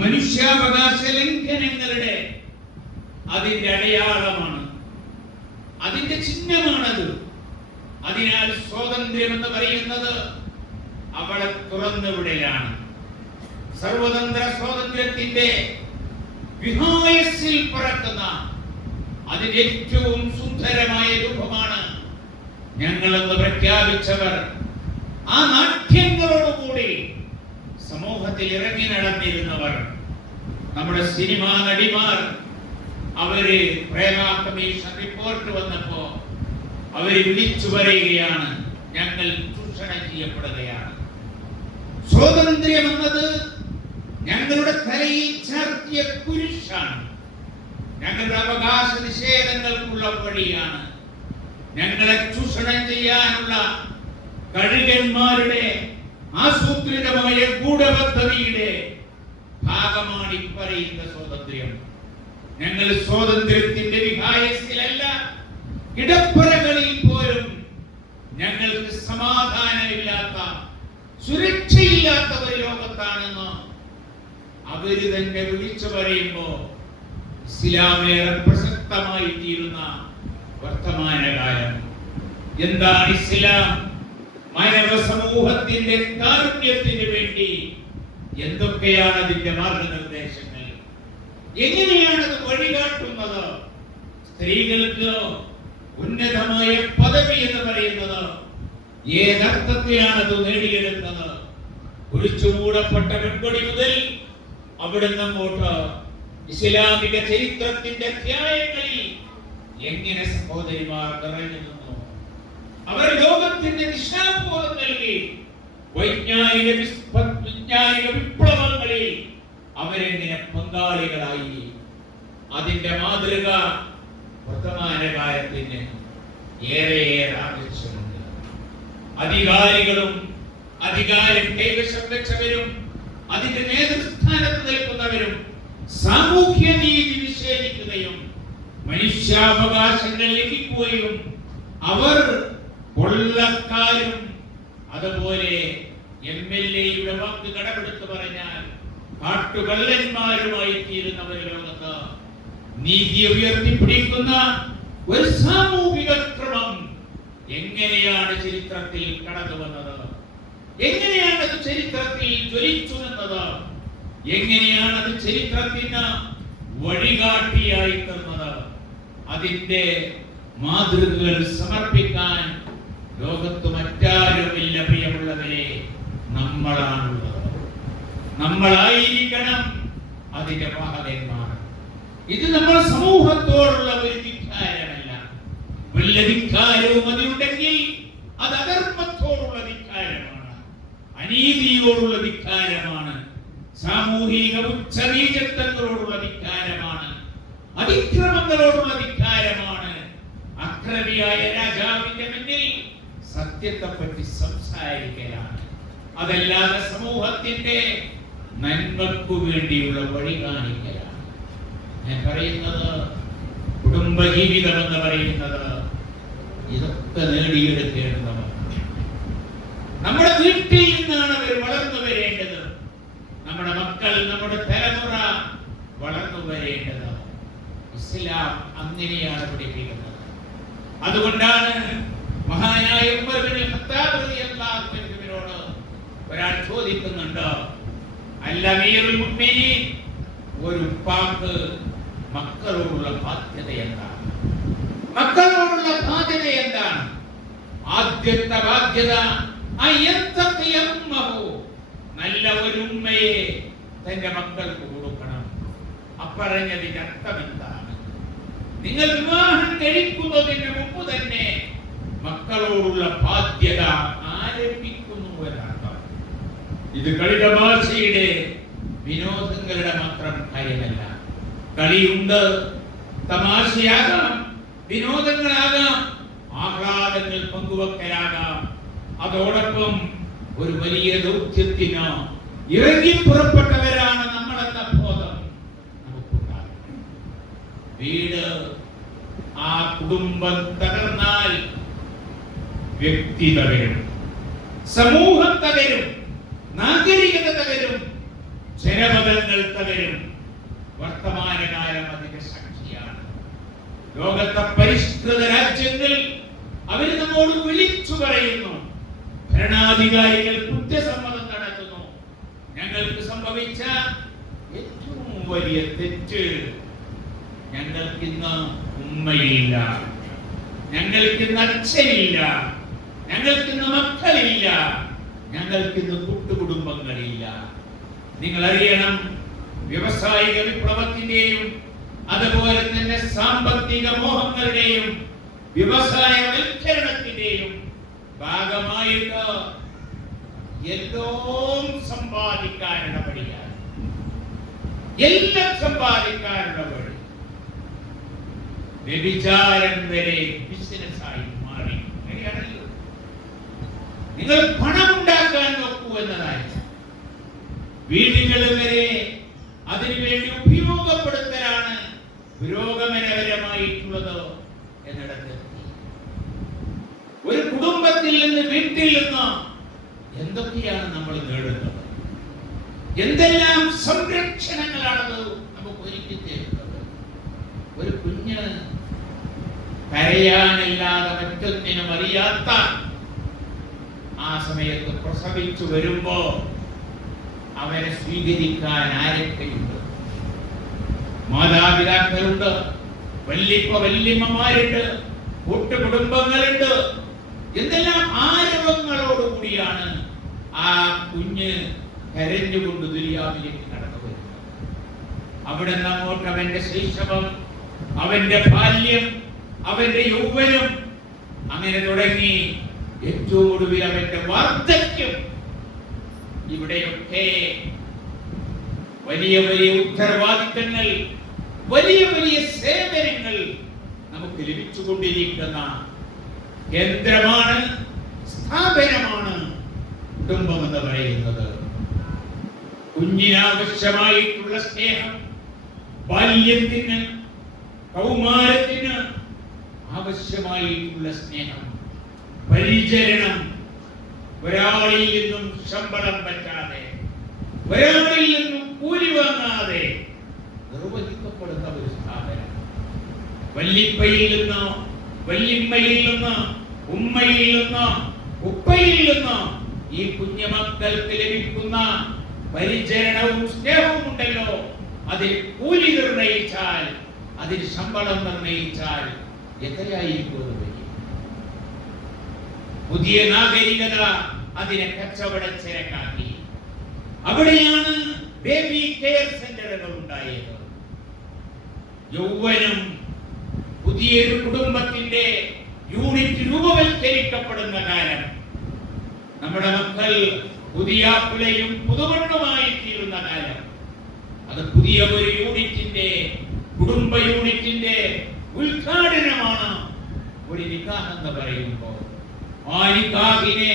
മനുഷ്യാവകാശ ലംഘനങ്ങളുടെ അതിന്റെ അടയാളമാണ്, അതിന്റെ ചിഹ്നമാണത്. അതിനാൽ സ്വാതന്ത്ര്യം എന്ന് പറയുന്നത് അവളെ തുറന്നുവിടലാണ്. സർവതന്ത്ര സ്വാതന്ത്ര്യത്തിന്റെ വിഹായസിൽ പറക്കുന്ന അതിന്റെ ഏറ്റവും സുന്ദരമായ രൂപമാണ് ഞങ്ങളെന്ന് പ്രഖ്യാപിച്ചവർ. ആ നാട്യങ്ങളോടുകൂടി സമൂഹത്തിൽ ഇറങ്ങി നടന്നിരുന്നവർ, നമ്മുടെ സിനിമാ നടിമാർ, അവര് പ്രേമ കമ്മീഷൻ റിപ്പോർട്ട് വന്നപ്പോ അവര് വിളിച്ചു പറയുകയാണ്, ഞങ്ങൾ ചൂഷണം ചെയ്യപ്പെടുകയാണ്. സ്വാതന്ത്ര്യം എന്നത് ഞങ്ങളുടെ തലയിൽ ചാർത്തിയ കുരിശാണ്, ഞങ്ങളുടെ അവകാശ നിഷേധങ്ങൾക്കുള്ള വഴിയാണ്, ഞങ്ങളെ ചൂഷണം ചെയ്യാനുള്ള കഴുകന്മാരുടെ ആസൂത്രിതമായ ഗൂഢപദ്ധതിയുടെ ഭാഗമാണ് ഈ പറയുന്ന സ്വാതന്ത്ര്യം. ഞങ്ങൾ സ്വാതന്ത്ര്യത്തിന്റെ വിഹായസിലല്ല, കിടപ്പറകളിൽ പോലും ഞങ്ങൾക്ക് സമാധാനമില്ലാത്ത, സുരക്ഷയില്ലാത്ത ഒരു ലോകത്താണെന്ന് അവര് തന്നെ വിളിച്ചു പറയുമ്പോ ഇസ്ലാമേറെ പ്രസക്തമായി തീരുന്ന വർത്തമാനകാലം. എന്താണ് ഇസ്ലാം? മാനവ സമൂഹത്തിന്റെ കാരുണ്യത്തിന് വേണ്ടി എന്തൊക്കെയാണ് അതിന്റെ മാർഗനിർദ്ദേശങ്ങൾ? എങ്ങനെയാണ് അത് വഴികാട്ടുന്നത്? സ്ത്രീകൾക്ക് ഉന്നതമായ പദവി എന്ന് പറയുന്നത് ഏതർത്ഥത്തിലാണ് അത് നേടിയെടുത്തത്? കുഴിച്ചു മൂടപ്പെട്ട പെൺകൊടി മുതൽ അവിടെ നിന്നങ്ങോട്ട് ഇസ്ലാമിക ചരിത്രത്തിന്റെ അധ്യായങ്ങളിൽ എങ്ങനെ സഹോദരിമാർ നിറഞ്ഞു നിന്നു? അവർ ലോകത്തിന്റെ ദിശാബോധം നൽകി. വൈജ്ഞാനിക വിപ്ലവങ്ങളിൽ അവരെങ്ങനെ പങ്കാളികളായി? അതിന്റെ മാതൃക വർത്തമാനകാലത്തിന് ഏറെ ആവശ്യമുണ്ട്. അധികാരികളും അധികാരം കൈവശം വെച്ചവരും അതിന്റെ നേതൃസ്ഥാനത്ത് നിൽക്കുന്നവരും സാമൂഹ്യ നീതി നിഷേധിക്കുകയും മനുഷ്യാവകാശങ്ങൾ ലഭിക്കുകയും അവർ കൊള്ളക്കാരും അതുപോലെ MLA-യുടെ വാക്ക് കടമെടുത്ത് പറഞ്ഞാൽ കാട്ടുകള്ളന്മാരുമായി തീരുന്നവർ ലോകത്ത് നീതിയെ ഉയർത്തിപ്പിടിക്കുന്ന ഒരു സാമൂഹിക ക്രമം എങ്ങനെയാണ് ചരിത്രത്തിൽ കടന്നു വന്നത്, എങ്ങനെയാണ് അത് ചരിത്രത്തിൽ ജ്വലിച്ചു നിന്നത്, എങ്ങനെയാണ് അത് ചരിത്രത്തിന് വഴികാട്ടിയായി തീർന്നത്, അതിന്റെ മാതൃകകൾ സമർപ്പിക്കാൻ ലോകത്ത് മറ്റാരുമില്ല. പ്രിയമുള്ളവരെ, നമ്മളാണുള്ളത്, നമ്മളായിരിക്കണം അതിന്റെ വാഹകന്മാർ. ഇത് നമ്മുടെ സമൂഹത്തോടുള്ള ഒരു ധിക്കാരമല്ല. വല്ല ധിക്കാരവും അതിലുണ്ടെങ്കിൽ അത് അധർമ്മത്തോടുള്ള ധിക്കാരമാണ്, അനീതിയോടുള്ള ധിക്കാരമാണ്, സാമൂഹിക ഉച്ചനീചത്വങ്ങളോടുള്ള ധിക്കാരമാണ്, അതിക്രമങ്ങളോടുള്ള ധിക്കാരമാണ്. അക്രമിയായ രാജാവിന്റെ മുന്നിൽ സത്യത്തെ പറ്റി സംസാരിക്കലാണ്, അതല്ലാതെ സമൂഹത്തിന്റെ നന്മക്കു വേണ്ടിയുള്ള വഴി കാണിക്കലാണ്. ഞാൻ പറയുന്നത്, കുടുംബജീവിതം എന്ന് പറയുന്നത് ഇതൊക്കെ നേടിയെടുക്കേണ്ടതാണ്. നമ്മുടെ വീട്ടിൽ നിന്നാണ് അവർ വളർന്നു വരേണ്ടത്. നമ്മുടെ മക്കൾ, നമ്മുടെ തലമുറ വളർന്നു വരേണ്ടത്. ഇസ്ലാം അങ്ങനെയാണ് പഠിപ്പിക്കുന്നത്. അതുകൊണ്ടാണ് മഹാനായ ഉമർ ഇബ്നു ഖത്താബ് റളിയല്ലാഹു അൻഹുവിനോട് ഒരാൾ ചോദിക്കുന്നുണ്ട്, അൽ-അമീറുൽ മുഅ്മിനീൻ, ഒരു ഉപ്പാക്ക് മക്കളോടുള്ള ബാധ്യത എന്താണ്? മക്കളോടുള്ള ബാധ്യത എന്താണ്? ആദ്യത്തെ ബാധ്യത നല്ല ഒരു ഉമ്മയെ തന്റെ മക്കൾക്ക് കൊടുക്കണം. അപ്പറഞ്ഞതിന്റെ അർത്ഥം എന്താണ്? നിങ്ങൾ വിവാഹം കഴിക്കുന്നതിന് മുമ്പ് തന്നെ മക്കളോടുള്ള ബാധ്യത ആരംഭിക്കുന്നു എന്നർത്ഥം. ഇത് കളിതമാശയുടെ വിനോദങ്ങളുടെ മാത്രം കാര്യമല്ല. കളിയുണ്ട്, തമാശയാകാം, വിനോദങ്ങളാകാം, ആഹ്ലാദങ്ങൾ പങ്കുവെക്കലാകാം. അതോടൊപ്പം ഒരു വലിയ ദൗത്യത്തിന് ഇറങ്ങി പുറപ്പെട്ടവരാണ് നമ്മളെന്ന ബോധം നമുക്കുണ്ടാകും. വീട്, ആ കുടുംബം തകർന്നാൽ വ്യക്തി തകരും, സമൂഹം തകരും, നാഗരികത തകരും, ജനപദങ്ങൾ തകരും. വർത്തമാനകാലം അതിന്റെ സാക്ഷിയാണ്. ലോകത്തെ പരിഷ്കൃത രാജ്യങ്ങൾ അവർ നമ്മോട് വിളിച്ചു പറയുന്നു, ഭരണാധികാരികൾ കുറ്റസമ്മതം നടത്തുന്നു. ഞങ്ങൾക്ക് സംഭവിച്ച ഏറ്റവും വലിയ തെറ്റ്, ഞങ്ങൾക്കിന്ന് ഉമ്മയില്ല, ഞങ്ങൾക്കിന്ന് അച്ഛനില്ല, ഞങ്ങൾക്കിന്ന് മക്കളില്ല, ഞങ്ങൾക്കിന്ന് കൂട്ടുകുടുംബങ്ങളില്ല. നിങ്ങൾ അറിയണം, വ്യവസായിക വിപ്ലവത്തിന്റെയും അതുപോലെ തന്നെ സാമ്പത്തിക മോഹങ്ങളുടെയും വ്യവസായവൽക്കരണത്തിന്റെയും ഭാഗമായിട്ട് എല്ലാം സമ്പാദിക്കാനുള്ള വഴിയാണ്, എല്ലാം സമ്പാദിക്കാനുള്ള വഴി. വ്യഭിചാരം വരെ ബിസിനസ്സായി മാറി. അങ്ങനെയാണല്ലോ. നിങ്ങൾ പണം ഉണ്ടാക്കാൻ നോക്കൂ എന്നതായി വീടുകൾ വരെ അതിനുവേണ്ടി ഉപയോഗപ്പെടുത്തലാണ് പുരോഗമനപരമായിട്ടുള്ളത് എന്നിടത്ത്. ഒരു കുടുംബത്തിൽ നിന്ന്, വീട്ടിൽ നിന്ന് എന്തൊക്കെയാണ് നമ്മൾ നേടുന്നത്? എന്തെല്ലാം സംരക്ഷണങ്ങളാണത് നമുക്ക് ഒരുക്കി തരുന്നത്? ഒരു കുഞ്ഞ് കരയാനല്ലാതെ മറ്റൊന്നിനും അറിയാത്ത ആ സമയത്ത് പ്രസവിച്ചു വരുമ്പോ അവരെ സ്വീകരിക്കാൻ ആരൊക്കെയുണ്ട്? മാതാപിതാക്കളുണ്ട്, വല്യമ്മമാരുണ്ട്, കൂട്ടുകുടുംബങ്ങളുണ്ട്. എന്തെല്ലാം ആരവങ്ങളോടുകൂടിയാണ് ആ കുഞ്ഞ് കരഞ്ഞുകൊണ്ട് ദുനിയാവിലേക്ക് കടന്നു വരുന്നത്. അവിടെ നിന്ന് അങ്ങോട്ട് അവന്റെ ശൈശവം, അവന്റെ ബാല്യം, അവന്റെ യൗവനം, അങ്ങനെ തുടങ്ങി ഏറ്റവും ഒടുവിൽ അവന്റെ വാർദ്ധക്യം. ഇവിടെയൊക്കെ വലിയ വലിയ ഉത്തരവാദിത്തങ്ങൾ, വലിയ വലിയ സേവനങ്ങൾ നമുക്ക് ലഭിച്ചുകൊണ്ടിരിക്കുന്ന കേന്ദ്രമാണ്, സ്ഥാപനമാണ് കുടുംബം എന്ന് പറയുന്നത്. കുഞ്ഞിനാവശ്യമായിട്ടുള്ള സ്നേഹം, ബാല്യത്തിന്, കൗമാരത്തിന് ആവശ്യമായിട്ടുള്ള സ്നേഹം പരിചരണം ഒരാളിൽ നിന്നും ശമ്പളം പറ്റാതെ, ഒരാളിൽ നിന്നും കൂലി വാങ്ങാതെ നിർവഹിക്കപ്പെടുന്ന ഒരു സ്ഥാപനം. വല്ലിപ്പയിൽ നിന്നോ വല്ലിമ്മയിൽ നിന്നോ ഉമ്മയിൽ നിന്നോ ഉപ്പയിൽ നിന്നോ ഈ കുഞ്ഞുമക്കൾക്ക് ലഭിക്കുന്ന പരിചരണവും സ്നേഹവും ഉണ്ടല്ലോ, അതിൽ കൂലി നിർണയിച്ചാൽ, അതിൽ ശമ്പളം നിർണയിച്ചാൽ എത്രയായിരിക്കും? പുതിയ നാഗരികത അതിനെ കച്ചവടച്ചരക്കാക്കി. അവിടെയാണ് ബേബി കെയർ സെന്ററുകൾ ഉണ്ടായത്. യൗവനം പുതിയൊരു കുടുംബത്തിന്റെ യൂണിറ്റ് രൂപവൽക്കരിക്കപ്പെടുന്ന കാലം. നമ്മുടെ മക്കൾ പുതിയാപ്പിളയും പുതുവണ്ണുമായി തീരുന്ന കാലം. അത് പുതിയ ഒരു യൂണിറ്റിന്റെ, കുടുംബ യൂണിറ്റിന്റെ ഉദ്ഘാടനമാണ് ഒരു നിക്കാഹ് എന്ന് പറയുമ്പോൾ. ആ നിക്കാഹിനെ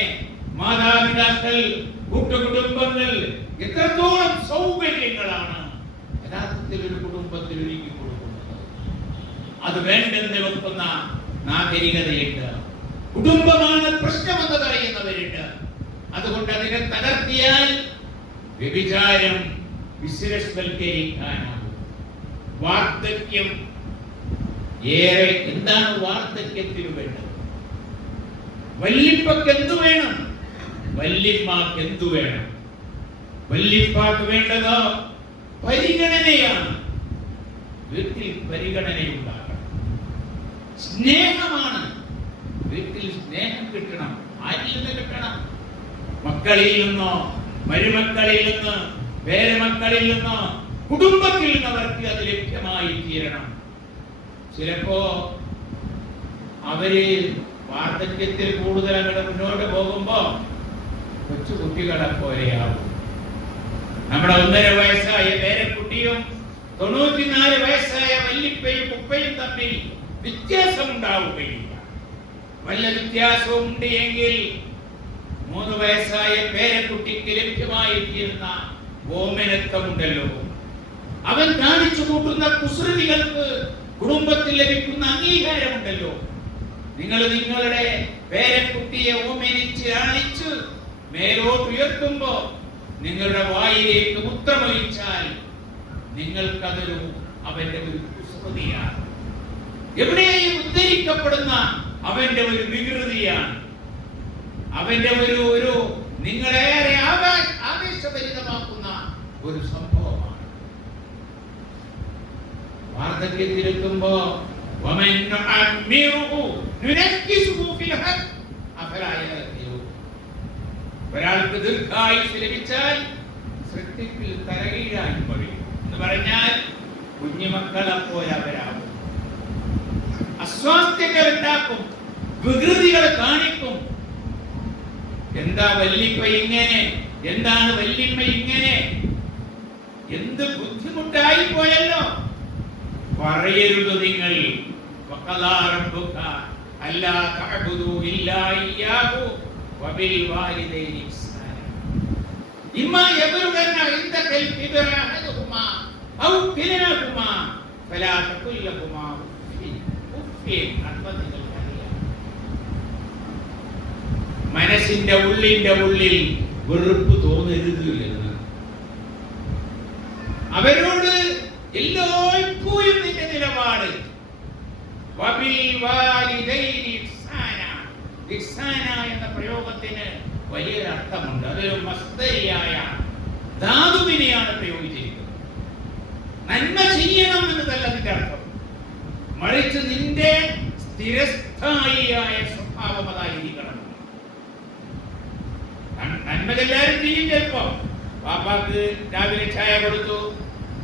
മാതാപിതാക്കൾ, കൂട്ടുകുടുംബങ്ങൾ എത്രത്തോളം സൗകര്യങ്ങളാണ് യഥാർത്ഥത്തിൽ ഒരു കുടുംബത്തിൽ ഒരുക്കി കൊടുക്കുന്നത്. അത് വേണ്ടെന്ന് വെക്കുന്ന നാഗരികതയുണ്ട്. കുടുംബമാണ് പ്രശ്നമെന്ന് പറയുന്നവരുണ്ട്. അതുകൊണ്ട് അതിനെ തകർത്തിയാൽ വ്യഭിചാരം വിശ്വസ്വൽക്കരിക്കാനാകും. വാർദ്ധക്യം ഏറെ. എന്താണ് വാർദ്ധക്യത്തിന് വേണ്ടത്? വല്ലിപ്പക്ക് എന്തു വേണം? വല്ലിമ്മക്ക് എന്തു വേണം? വല്ലിപ്പാക്ക് വേണ്ടത് പരിഗണനയാണ്. വീട്ടിൽ പരിഗണനയുണ്ടാകണം. സ്നേഹമാണ്. വീട്ടിൽ സ്നേഹം കിട്ടണം. ആരിൽ നിന്ന് കിട്ടണം? മക്കളിൽ നിന്നോ, മരുമക്കളിൽ നിന്ന്, പേരമക്കളിൽ നിന്നോ, കുടുംബത്തിൽ നിന്ന് അവർക്ക് അത് ലഭ്യമായി തീരണം. ചിലപ്പോ അവര് വാർദ്ധക്യത്തിൽ കൂടുതൽ അങ്ങോട്ട് മുന്നോട്ട് പോകുമ്പോ കൊച്ചു കുട്ടികളെ പോലെയാവും. നമ്മുടെ 1.5 വയസ്സായ പേരക്കുട്ടിയും 94 വയസ്സായ വല്ലിപ്പയും ഉപ്പയും തമ്മിൽ വ്യത്യാസം ഉണ്ടാവുകയില്ല. വല്ല വ്യത്യാസവും ഉണ്ട് എങ്കിൽ 3 വയസ്സായ പേരക്കുട്ടിക്ക് ലഭ്യമായി തീരുന്ന ഓമനത്വമുണ്ടല്ലോ, അവൻ കാണിച്ചു കൂട്ടുന്ന കുസൃതികൾക്ക് കുടുംബത്തിൽ ലഭിക്കുന്ന അംഗീകാരമുണ്ടല്ലോ. നിങ്ങൾ നിങ്ങളുടെ പേരക്കുട്ടിയെ ഓമനിച്ച് ആണിച്ച് മേലോട്ട് ഉയർത്തുമ്പോ നിങ്ങളുടെ വായിലേക്ക് മുത്രമൊഴിച്ചാൽ നിങ്ങൾക്കതൊരു അവന്റെ ഒരു കുസൃതിയാണ്. എവിടെയും ഉദ്ധരിക്കപ്പെടുന്ന അവന്റെ ഒരു വികൃതിയാണ്. അവന്റെ ഒരു നിങ്ങളേറെ ആവേശഭരിതമാക്കുന്ന ഒരു സംഭവമാണ്. വാർദ്ധക്യത്തിലെത്തുമ്പോ ഒരാൾക്ക് ദീർഘായുസ് ലഭിച്ചാൽ സൃഷ്ടിപ്പിൽ തലകീഴായി പറയും എന്ന് പറഞ്ഞാൽ കുഞ്ഞുമക്കളെ പോലെ അവരാകും. അസ്വാസ്ഥ്യങ്ങൾ ഉണ്ടാക്കും, വികൃതികൾ കാണിക്കും. എന്താ വല്ലിപ്പ ഇങ്ങനെ? എന്താണ് വല്ലിമ്മ ഇങ്ങനെ? എന്ത് ബുദ്ധിമുട്ടായി പോയല്ലോ. പറയരുത് നിങ്ങൾ. വഖദാ റബ്ബുക അല്ലാ തഅബുദു ഇല്ലാ ഇയ്യാഹു വബിൽ വാലിദൈനി ഇഹ്സാന ഇമ്മാ യബ്ലുഗന്ന ഇൻദകൽ കിബറ അഹദുഹുമാ ഔ കിലാഹുമാ ഫലാ തഖുൽ ലഹുമാ ഉഫ്ഫിൻ. മനസ്സിന്റെ ഉള്ളിൽ വെറുപ്പ് തോന്നരുത് എന്ന്. അവരോട് എല്ലായ്പ്പോഴും നിന്റെ നിലപാട് വബിൽ വാലിദൈനി ഇഹ്സാന. ഇഹ്സാന എന്ന പ്രയോഗത്തിന് വലിയൊരു അർത്ഥമുണ്ട്. അതൊരു മസ്ദരിയായ ധാതുവിനെയാണ് പ്രയോഗിച്ചിരിക്കുന്നത്. നന്മ ചെയ്യണം എന്നതല്ല അതിന്റെ അർത്ഥം, മറിച്ച് നിന്റെ സ്ഥിരസ്ഥായിയായ സ്വഭാവം അതായിരിക്കണം. നന്മ എല്ലാവരും ചെയ്യും. ചിലപ്പോ വാപ്പാക്ക് രാവിലെ ചായ കൊടുത്തു,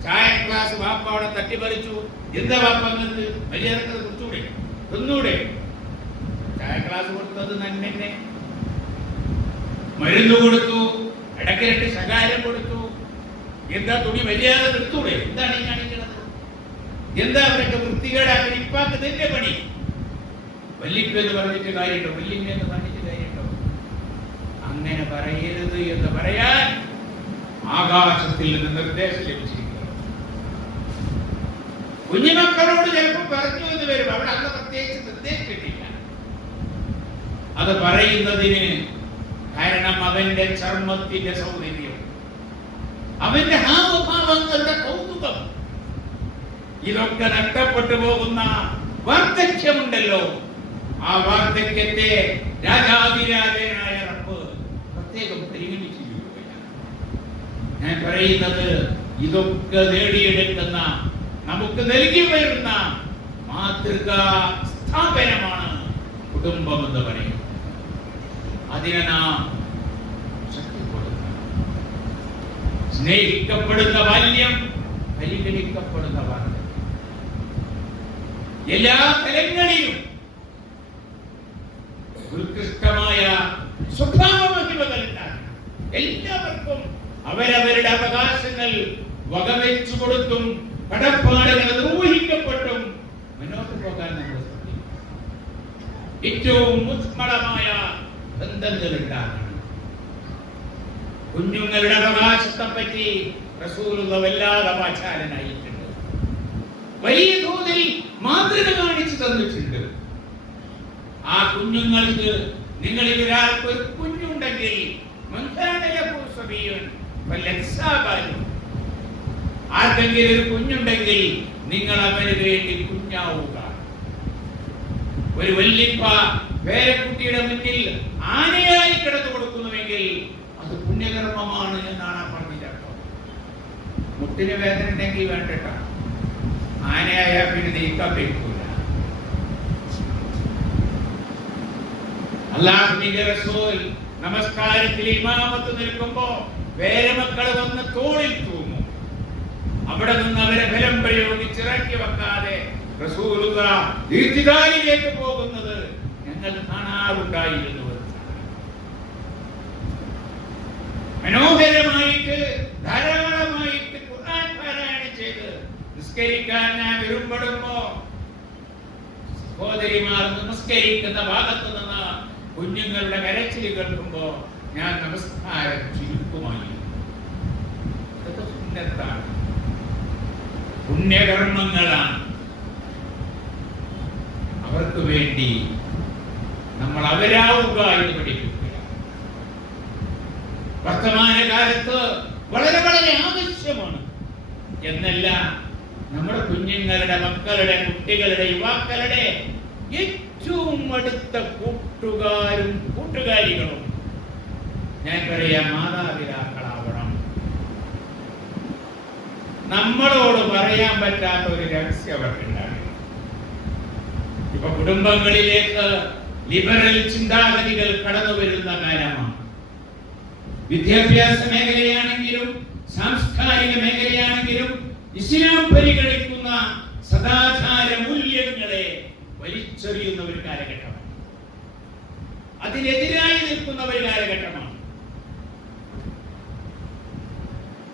ചായ ഗ്ലാസ് വാപ്പ അവിടെ തട്ടിപ്പറിച്ചു. എന്താ വാപ്പ എന്നത് മര്യാദക്ക് കുടിച്ചൂടെ, തിന്നൂടെ? ചായ ഗ്ലാസ് കൊടുത്തത് നന്മന്നെ. മരുന്ന് കൊടുത്തു, ഇടയ്ക്കിരട്ടി ശകാരം കൊടുത്തു. എന്താ തുണി മര്യാദ നിർത്തൂടെ? എന്താണ് ഈ കാണിക്കുന്നത്? എന്താ അവരൊക്കെ വൃത്തികേടാക്കി? ഇപ്പാക്ക് തന്നെ പണി. വല്ലിപ്പ എന്ന് പറഞ്ഞിട്ട് കാര്യമുണ്ടോ? വല്ലിമ്മ എന്ന് പറഞ്ഞിട്ട് കാര്യമുണ്ടോ? അങ്ങനെ പറയരുത് എന്ന് പറയാൻ ആകാശത്തിൽ നിന്ന് നിർദ്ദേശം ലഭിച്ചിരിക്കുന്നു. കുഞ്ഞുമക്കളോട് ചിലപ്പോൾ പറഞ്ഞു എന്ന് വരും. അവിടെ അന്ന് പ്രത്യേകിച്ച് നിർദ്ദേശിച്ചിട്ടില്ല. അത് പറയുന്നതിന് കാരണം അവന്റെ ചർമ്മത്തിന്റെ സൗന്ദര്യം, അവന്റെ ഹാവഭാവങ്ങളുടെ കൗതുകം, ഇതൊക്കെ നഷ്ടപ്പെട്ടു പോകുന്ന വാർദ്ധക്യമുണ്ടല്ലോ, ആ വാർദ്ധക്യത്തെ രാജാതിരാജനായ റബ്ബ് പ്രത്യേകം പരിഗണിച്ചിരിക്കുകയാണ്. ഞാൻ പറയുന്നത് ഇതൊക്കെ നേടിയെടുക്കുന്ന, നമുക്ക് നൽകി വരുന്ന മാതൃകാ സ്ഥാപനമാണ് കുടുംബം എന്ന് പറയുന്നത്. അതിനെ നാം ശക്തിപ്പെടുത്തണം. സ്നേഹിക്കപ്പെടുന്ന ബാല്യം, പരിഗണിക്കപ്പെടുന്ന വാർദ്ധക്യം, എല്ലാ തലങ്ങളിലും ഉത്കൃഷ്ടമായ സ്വഭാവമഹിമകൾ ഉണ്ടാകണം. എല്ലാവർക്കും അവരവരുടെ അവകാശങ്ങൾ വകവെച്ചു കൊടുത്തും കടപ്പാടുകൾ നിർവഹിക്കപ്പെട്ടും മുന്നോട്ട് പോകാൻ നമ്മൾ ശ്രദ്ധിക്കണം. ഏറ്റവും ഊഷ്മളമായ ബന്ധങ്ങൾ ഉണ്ടാകണം. കുഞ്ഞുങ്ങളുടെ അവകാശത്തെ പറ്റി റസൂലുള്ള വല്ലാതെ വാചാലനായിട്ടുണ്ട്. വലിയ തോതിൽ മാതൃക കാണിച്ചു തന്നിട്ടുണ്ട്. ആ കുഞ്ഞുങ്ങൾക്ക്, നിങ്ങളിൽ ഒരാൾക്ക് ഒരു കുഞ്ഞുണ്ടെങ്കിൽ ആർക്കെങ്കിലും ഒരു കുഞ്ഞുണ്ടെങ്കിൽ നിങ്ങൾ അവന് വേണ്ടി കുഞ്ഞാവുക. ഒരു വല്യപ്പ പേരക്കുട്ടിയുടെ മുന്നിൽ ആനയായി കിടന്നു കൊടുക്കുന്നുവെങ്കിൽ അത് പുണ്യകർമ്മമാണ് എന്നാണ് പറഞ്ഞിട്ടോ. മുട്ടിന് വേദന ഉണ്ടെങ്കിൽ വേണ്ടട്ട, ആനയായ പിന്നെ നീക്കാൻ പറ്റൂല. അല്ലാഹുവിന്റെ റസൂൽ നമസ്കാരത്തിൽ ഇമാമത്ത് നിൽക്കുമ്പോ പേരമക്കൾ വന്ന് തോളിൽ തൂങ്ങും. അവിടെ നിന്ന് അവരെ ബലം പ്രയോഗിച്ച് ഇറക്കി വെക്കാതെ റസൂലുള്ള ദീർഘകാലിലേക്ക് പോകുന്നത് ഞങ്ങൾ കാണാറുണ്ടായിരുന്നു. മനോഹരമായിട്ട് ധാരാളമായിട്ട് ഖുർആൻ പാരായണം ചെയ്ത് നിസ്കരിക്കാൻ ഞാൻ വരുമ്പോഴുമ്പോ സഹോദരിമാർ നമസ്കരിക്കുന്ന ഭാഗത്ത് നിന്ന് കുഞ്ഞുങ്ങളുടെ കരച്ചിൽ കേൾക്കുമ്പോ ഞാൻ നമസ്കാരം ചുരുക്കുമായി. ഇതൊക്കെ സുന്നത്താണ്, പുണ്യകർമ്മങ്ങളാണ്. അവർക്ക് വേണ്ടി നമ്മൾ അവരാവുക എന്ന് പഠിക്കുകയാണ്. വർത്തമാനകാലത്ത് വളരെ വളരെ ആവശ്യമാണ് എന്നല്ല, നമ്മുടെ കുഞ്ഞുങ്ങളുടെ, മക്കളുടെ, കുട്ടികളുടെ, യുവാക്കളുടെ ഏറ്റവും അടുത്ത കൂട്ടുകാരും കൂട്ടുകാരികളും ഞാൻ പറയാം മാതാപിതാക്കളാവണം. നമ്മളോട് പറയാൻ പറ്റാത്ത ഒരു രഹസ്യം അവർക്കുണ്ടാകും. ഇപ്പൊ കുടുംബങ്ങളിലേക്ക് ലിബറൽ ചിന്താഗതികൾ കടന്നു വരുന്ന കാലമാണ്. വിദ്യാഭ്യാസ മേഖലയാണെങ്കിലും സാംസ്കാരിക മേഖലയാണെങ്കിലും ഇസ്ലാം പരിഗണിക്കുന്ന സദാചാര മൂല്യങ്ങളെ വലിച്ചെറിയുന്ന ഒരു കാലഘട്ടമാണ്. അതിനെതിരായി നിൽക്കുന്ന ഒരു കാലഘട്ടമാണ്.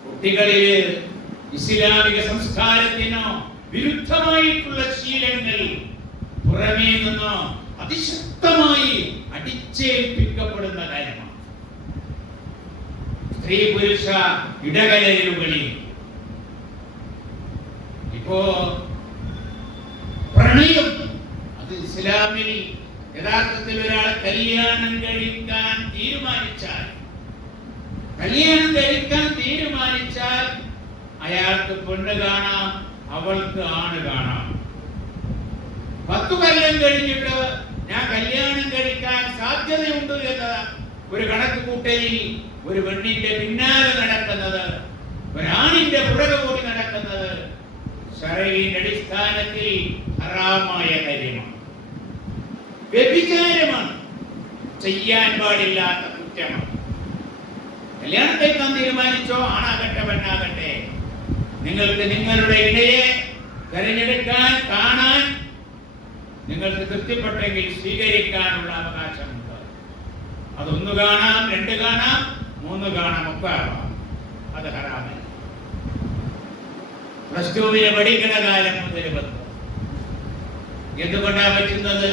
കുട്ടികളിൽ ഇസ്ലാമിക സംസ്കാരത്തിനോ വിരുദ്ധമായിട്ടുള്ള ശീലങ്ങൾ പുറമേ നിന്ന് അതിശക്തമായി അടിച്ചേൽപ്പിക്കപ്പെടുന്ന കാര്യമാണ്. സ്ത്രീ പുരുഷ ഇടകലരുകളിൽ ഇപ്പോ പ്രണയം, അത് ഇസ്ലാമിൽ യഥാർത്ഥത്തിൽ ഒരാൾ കല്യാണം കഴിക്കാൻ തീരുമാനിച്ചാൽ അയാൾക്ക് പെണ്ണ് കാണാം, അവൾക്ക് ആണ് കാണാം. 10 കൊല്ലം കഴിഞ്ഞിട്ട് ഞാൻ കല്യാണം കഴിക്കാൻ സാധ്യതയുണ്ട് എന്ന ഒരു കണക്ക് കൂട്ടലിൽ ഒരു പെണ്ണിന്റെ പിന്നാലെ നടക്കുന്നത്, ഒരാണിന്റെ പുറകെ കൂടി നടക്കുന്നത് ശറഈന്റെ അടിസ്ഥാനത്തിൽ ഹറാമായ കാര്യമാണ്, വ്യഭിചാരമാണ്, ചെയ്യാൻ പാടില്ലാത്ത കുറ്റമാണ്. കല്യാണം കഴിക്കാൻ തീരുമാനിച്ചോ, ആണാകട്ടെ പെണ്ണാകട്ടെ, നിങ്ങൾക്ക് നിങ്ങളുടെ ഇണയെ തിരഞ്ഞെടുക്കാൻ, കാണാൻ നിങ്ങൾക്ക് തൃപ്തിപ്പെട്ടെങ്കിൽ സ്വീകരിക്കാനുള്ള അവകാശമുണ്ട്. അത് 1 കാണാം, 2 കാണാം, 3 കാണാം, ഒക്കെ ആവാം. അത് ഹറാമല്ല. +2 പഠിക്കണ കാലം മുതൽ ബന്ധം എന്തുകൊണ്ടാ പറ്റുന്നത്?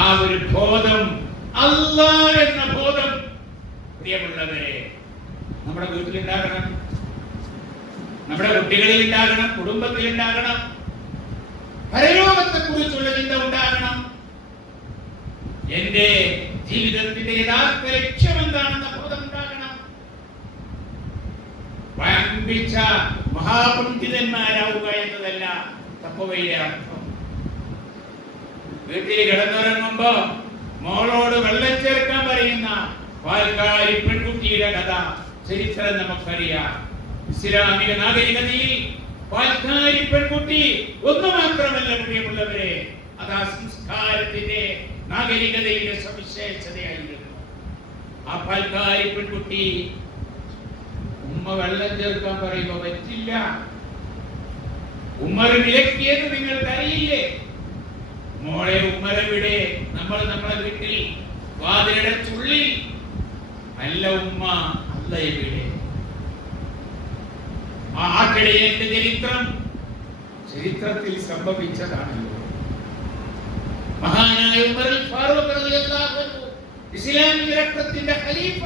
ആ ഒരു ബോധം, അല്ലാഹ് എന്ന ബോധം പ്രിയമുള്ളവരെ നമ്മുടെ വീട്ടിലുണ്ടാകണം, നമ്മുടെ കുട്ടികളിൽ ഉണ്ടാകണം, കുടുംബത്തിൽ ഉണ്ടാകണം, പരലോകത്തെ കുറിച്ചുള്ള ചിന്ത ഉണ്ടാകണം. എന്റെ ജീവിതത്തിന്റെ യഥാർത്ഥ ലക്ഷ്യം എന്താണെന്ന ബോധം ഉണ്ടാകണം. വമ്പിച്ച മഹാപണ്ഡിതന്മാരാവുക എന്നതല്ല തഖ്വയുടെ അർത്ഥം. വീട്ടിൽ കിടന്നുറങ്ങുമ്പോ മോളോട് വെള്ളം ചേർക്കാൻ പറയുന്ന പാൽക്കാരി പെൺകുട്ടിയുടെ കഥ ചരിത്രം നമുക്കറിയാം. ഇസ്ലാമിക നാഗരികതയിൽ പാൽക്കാരി പെൺകുട്ടി ഒന്നു മാത്രമല്ല പ്രിയമുള്ളവരെ, അത് ആ സംസ്കാരത്തിന്റെ നാഗരികതയുടെ സവിശേഷതയായിരുന്നു. ആ പാൽക്കാരി പെൺകുട്ടി ഉമ്മ വെള്ളം ചേർക്കാൻ പറയുമ്പോ പറ്റില്ല. ഉമ്മർ വിലക്കിയത് നിങ്ങൾക്ക് അറിയില്ലേ? മോളെ ഉമ്മരവിടെ നമ്മളെ വീട്ടിൽ വാതിലടച്ചുള്ളിൽ അല്ല ഉമ്മ അല്ല എവിടെ. ആട്ടിടയന്റെ ചരിത്രത്തിൽ സംഭവിച്ചതാണല്ലോ. മഹാനായ ഉമർ ഫാറൂഖ് റളിയല്ലാഹു അൻഹു ഇസ്ലാമിക രക്തത്തിന്റെ ഖലീഫ,